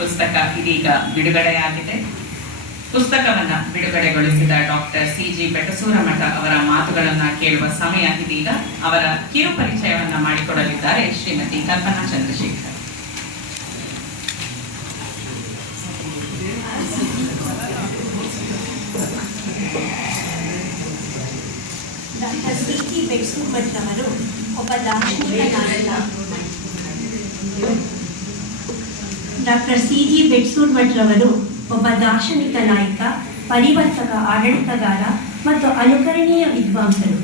ಪುಸ್ತಕ ಇದೀಗ ಬಿಡುಗಡೆಯಾಗಿದೆ. ಪುಸ್ತಕವನ್ನು ಬಿಡುಗಡೆಗೊಳಿಸಿದ ಡಾಕ್ಟರ್ ಸಿ.ಜಿ. ಬೆಟಸೂರಮಠ ಅವರ ಮಾತುಗಳನ್ನು ಕೇಳುವ ಸಮಯ ಇದೀಗ. ಅವರ ಕಿರು ಪರಿಚಯವನ್ನು ಮಾಡಿಕೊಡಲಿದ್ದಾರೆ ಶ್ರೀಮತಿ ಕಲ್ಪನಾ ಚಂದ್ರಶೇಖರ್. ಡಾಕ್ಟರ್ ಸಿ.ಜಿ. ಬೆಟಸೂರಮಠ ಅವರು ಒಬ್ಬ ದಾರ್ಶನಿಕ ನಾಯಕ. ಡಾಕ್ಟರ್ ಸಿ.ಜಿ. ಬೆಟಸೂರಮಠ ಅವರು ಒಬ್ಬ ದಾರ್ಶನಿಕ ನಾಯಕ, ಪರಿವರ್ತಕ, ಆಡಳಿತಗಾರ ಮತ್ತು ಅನುಕರಣೀಯ ವಿದ್ವಾಂಸರು.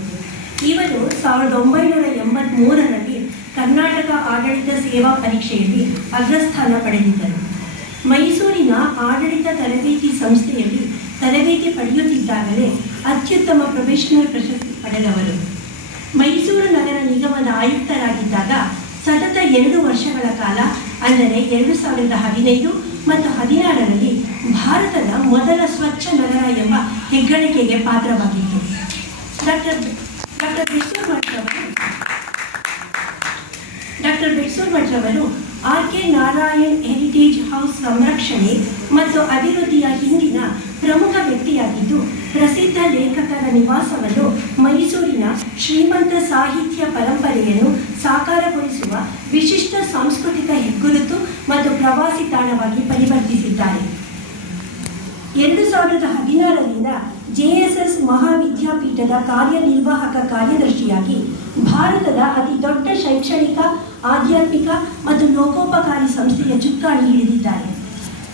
ಇವರು 1983ರಲ್ಲಿ ಕರ್ನಾಟಕ ಆಡಳಿತ ಸೇವಾ ಪರೀಕ್ಷೆಯಲ್ಲಿ ಅಗ್ರಸ್ಥಾನ ಪಡೆದಿದ್ದರು. ಮೈಸೂರಿನ ಆಡಳಿತ ತರಬೇತಿ ಸಂಸ್ಥೆಯಲ್ಲಿ ತರಬೇತಿ ಪಡೆಯುತ್ತಿದ್ದಾಗಲೇ ಅತ್ಯುತ್ತಮ ಪ್ರೊಫೆಷನಲ್ ಪ್ರಶಸ್ತಿ ಪಡೆದವರು. ಮೈಸೂರು ನಗರ ನಿಗಮದ ಆಯುಕ್ತರಾಗಿದ್ದಾಗ ಸತತ 2 ವರ್ಷಗಳ ಕಾಲ, ಅಂದರೆ 2015 ಮತ್ತು 2016ರಲ್ಲಿ ಭಾರತದ ಮೊದಲ ಸ್ವಚ್ಛ ನಗರ ಎಂಬ ಹೆಗ್ಗಳಿಕೆಗೆ ಪಾತ್ರವಾಗಿತ್ತು. ಡಾಕ್ಟರ್ ಬೆಟಸೂರಮಠ ಅವರು ಆರ್.ಕೆ. ನಾರಾಯಣ್ ಹೆರಿಟೇಜ್ ಹೌಸ್ ಸಂರಕ್ಷಣೆ ಮತ್ತು ಅಭಿವೃದ್ಧಿಯ ಹಿಂದಿನ ಪ್ರಮುಖ ವ್ಯಕ್ತಿಯಾಗಿದ್ದು, ಪ್ರಸಿದ್ಧ ಲೇಖಕರ ನಿವಾಸವನ್ನು ಮೈಸೂರಿನ ಶ್ರೀಮಂತ ಸಾಹಿತ್ಯ ಪರಂಪರೆಯನ್ನು ಸಾಕಾರಗೊಳಿಸುವ ವಿಶಿಷ್ಟ ಸಾಂಸ್ಕೃತಿಕ ಹೆಗ್ಗುರುತು ಮತ್ತು ಪ್ರವಾಸಿ ತಾಣವಾಗಿ ಪರಿವರ್ತಿಸಿದ್ದಾರೆ. 2016ರಿಂದ JSS ಮಹಾವಿದ್ಯಾಪೀಠದ ಕಾರ್ಯನಿರ್ವಾಹಕ ಕಾರ್ಯದರ್ಶಿಯಾಗಿ ಭಾರತದ ಅತಿ ದೊಡ್ಡ ಶೈಕ್ಷಣಿಕ, ಆಧ್ಯಾತ್ಮಿಕ ಮತ್ತು ಲೋಕೋಪಕಾರಿ ಸಂಸ್ಥೆಯ ಚುಕ್ಕಾಣಿ ಹಿಡಿದಿದ್ದಾರೆ.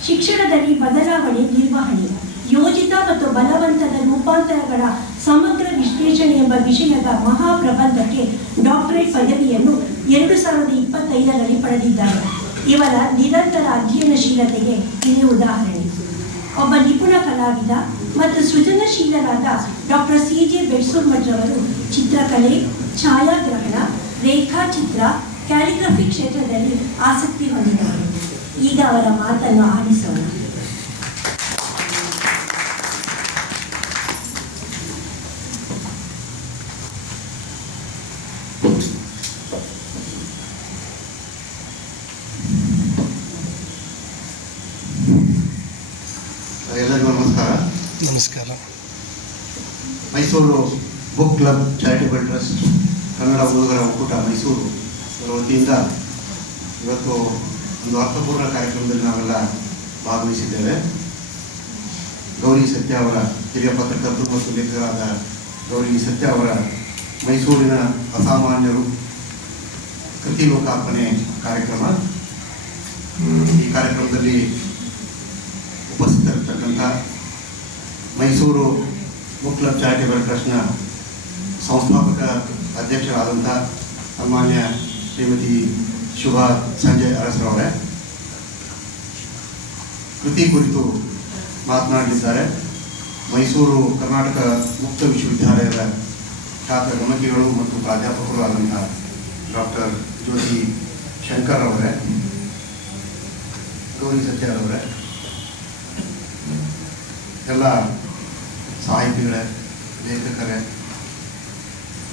ಶಿಕ್ಷಣದಲ್ಲಿ ಬದಲಾವಣೆ ನಿರ್ವಹಣೆ, ಯೋಜಿತ ಮತ್ತು ಬಲವಂತದ ರೂಪಾಂತರಗಳ ಸಮಗ್ರ ವಿಶ್ಲೇಷಣೆ ಎಂಬ ವಿಷಯದ ಮಹಾಪ್ರಬಂಧಕ್ಕೆ ಡಾಕ್ಟರೇಟ್ ಪದವಿಯನ್ನು 2025ರಲ್ಲಿ ಪಡೆದಿದ್ದಾರೆ. ಇವರ ನಿರಂತರ ಅಧ್ಯಯನಶೀಲತೆಗೆ ಇದೇ ಉದಾಹರಣೆ. ಒಬ್ಬ ನಿಪುಣ ಕಲಾವಿದ ಮತ್ತು ಸೃಜನಶೀಲರಾದ ಡಾಕ್ಟರ್ ಸಿ.ಜಿ. ಬೆಟಸೂರಮಠ ಅವರು ಚಿತ್ರಕಲೆ, ಛಾಯಾಗ್ರಹಣ, ರೇಖಾಚಿತ್ರ, ಕ್ಯಾಲಿಗ್ರಫಿ ಕ್ಷೇತ್ರದಲ್ಲಿ ಆಸಕ್ತಿ ಹೊಂದಿದವರು. ಈಗ ಅವರ ಮಾತನ್ನು ಆಲಿಸೋಣ. ಎಲ್ಲರಿಗೂ ನಮಸ್ಕಾರ. ನಮಸ್ಕಾರ. Mysuru book club charitable trust, Kannada ಓದುಗರ ಒಕ್ಕೂಟ ಮೈಸೂರು ಇದರ ವತಿಯಿಂದ ಇವತ್ತು ಒಂದು ಅರ್ಥಪೂರ್ಣ ಕಾರ್ಯಕ್ರಮದಲ್ಲಿ ನಾವೆಲ್ಲ ಭಾಗವಹಿಸಿದ್ದೇವೆ. ಗೌರಿ ಸತ್ಯ ಅವರ, ಹಿರಿಯ ಪತ್ರಕರ್ತರು ಮತ್ತು ಲೇಖಕರಾದ ಗೌರಿ ಸತ್ಯ ಅವರ ಮೈಸೂರಿನ ಅಸಾಮಾನ್ಯರು ಕೃತಿ ಲೋಕಾರ್ಪಣೆ ಕಾರ್ಯಕ್ರಮ. ಈ ಕಾರ್ಯಕ್ರಮದಲ್ಲಿ ಉಪಸ್ಥಿತರಿರ್ತಕ್ಕಂಥ ಮೈಸೂರು ಬುಕ್ ಕ್ಲಬ್ ಚಾರಿಟೇಬಲ್ ಟ್ರಸ್ಟ್ನ ಸಂಸ್ಥಾಪಕ ಅಧ್ಯಕ್ಷರಾದಂಥ ಸನ್ಮಾನ್ಯ ಶ್ರೀಮತಿ ಶುಭಾ ಸಂಜಯ್ ಅರಸರವರೇ ಕೃತಿ ಕುರಿತು ಮಾತನಾಡಲಿದ್ದಾರೆ. ಮೈಸೂರು ಕರ್ನಾಟಕ ಮುಕ್ತ ವಿಶ್ವವಿದ್ಯಾಲಯದ ಖ್ಯಾತ ಗಮಕಿಗಳು ಮತ್ತು ಪ್ರಾಧ್ಯಾಪಕರು ಆದಂಥ ಡಾಕ್ಟರ್ ಜ್ಯೋತಿ ಶಂಕರ್ ಅವರೇ, ಗೌರಿ ಸತ್ಯ ಅವರೇ, ಎಲ್ಲ ಸಾಹಿತಿಗಳೇ, ಲೇಖಕರೇ,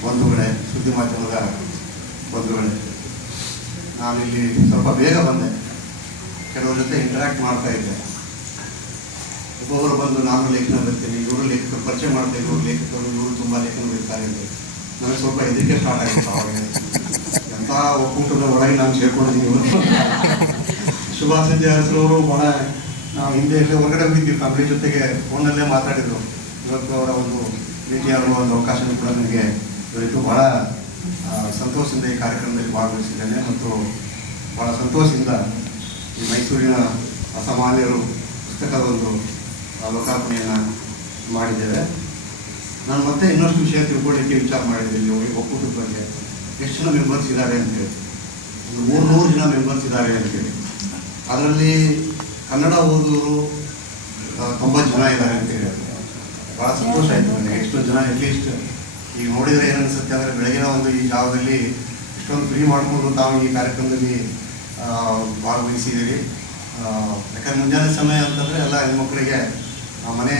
ಬಂಧುಗಳೇ, ಸುದ್ದಿ ಮಾಧ್ಯಮದ ಬಂಧುಗಳೇ, ನಾನಿಲ್ಲಿ ಸ್ವಲ್ಪ ಬೇಗ ಬಂದೆ. ಕೆಲವ್ರ ಜೊತೆ ಇಂಟರಾಕ್ಟ್ ಮಾಡ್ತಾ ಇದ್ದೆ. ಒಬ್ಬೊಬ್ಬರು ಬಂದು ನಾನು ಲೇಖನ ಬರ್ತೀನಿ, ಇವರು ಲೇಖಕರು ಪರಿಚಯ ಮಾಡ್ತಾ ಇದ್ರು, ಲೇಖಕರು ಇವರು ತುಂಬ ಲೇಖನ ಬರ್ತಾರೆ ಅಂತ ನನಗೆ ಸ್ವಲ್ಪ ಹೆದರಿಕೆ ಸ್ಟಾರ್ಟ್ ಆಗಿತ್ತು. ಅವಾಗ ಎಂಥ ಒಕ್ಕೂಟದ ಒಳಗೆ ನಾನು ಸೇರ್ಕೊಂಡಿದ್ದೀನಿ. ಶುಭಾ ಸಂಜಯ್ ಅರಸರವರು ಭಾಳ ನಾವು ಹಿಂದೆ ಹೊರಗಡೆ ಹೋಗಿದ್ವಿ, ಫ್ಯಾಮಿಲಿ ಜೊತೆಗೆ ಫೋನಲ್ಲೇ ಮಾತಾಡಿದ್ರು. ಇವತ್ತು ಅವರ ಒಂದು ಭೇಟಿಯಾಗುವ ಒಂದು ಅವಕಾಶನೂ ಕೂಡ ನನಗೆ ದೊರೆತು ಭಾಳ ಸಂತೋಷದಿಂದ ಈ ಕಾರ್ಯಕ್ರಮದಲ್ಲಿ ಭಾಗವಹಿಸಿದ್ದೇನೆ ಮತ್ತು ಭಾಳ ಸಂತೋಷದಿಂದ ಈ ಮೈಸೂರಿನ ಅಸಾಮಾನ್ಯರು ಪುಸ್ತಕದ ಒಂದು ಲೋಕಾರ್ಪಣೆಯನ್ನು ಮಾಡಿದ್ದೇವೆ. ನಾನು ಮತ್ತೆ ಇನ್ನಷ್ಟು ವಿಷಯ ತಿಳ್ಕೊಳ್ಳಿಕ್ಕೆ ವಿಚಾರ ಮಾಡಿದ್ದೆ. ಇಲ್ಲಿ ಒಕ್ಕೂಟದ ಬಗ್ಗೆ ಎಷ್ಟು ಜನ ಮೆಂಬರ್ಸ್ ಇದ್ದಾರೆ ಅಂತೇಳಿ, ಒಂದು 300 ಜನ ಮೆಂಬರ್ಸ್ ಇದ್ದಾರೆ ಅಂತೇಳಿ. ಅದರಲ್ಲಿ ಕನ್ನಡ ಓದುವರು 90 ಜನ ಇದ್ದಾರೆ ಅಂತೇಳಿ ಭಾಳ ಸಂತೋಷ ಆಯಿತು ನನಗೆ. ಎಷ್ಟೊಂದು ಜನ ಅಟ್ಲೀಸ್ಟ್ ಈಗ ನೋಡಿದರೆ ಏನು ಅನಿಸುತ್ತೆ ಅಂದರೆ, ಬೆಳಗಿನ ಒಂದು ಈ ಜಾಗದಲ್ಲಿ ಇಷ್ಟೊಂದು ಫ್ರೀ ಮಾಡಿಕೊಂಡು ತಾವು ಈ ಕಾರ್ಯಕ್ರಮದಲ್ಲಿ ಭಾಗವಹಿಸಿದ್ದೀರಿ. ಯಾಕಂದರೆ ಮುಂಜಾನೆ ಸಮಯ ಅಂತಂದರೆ ಎಲ್ಲ ಹೆಣ್ಮಕ್ಳಿಗೆ ಮನೆ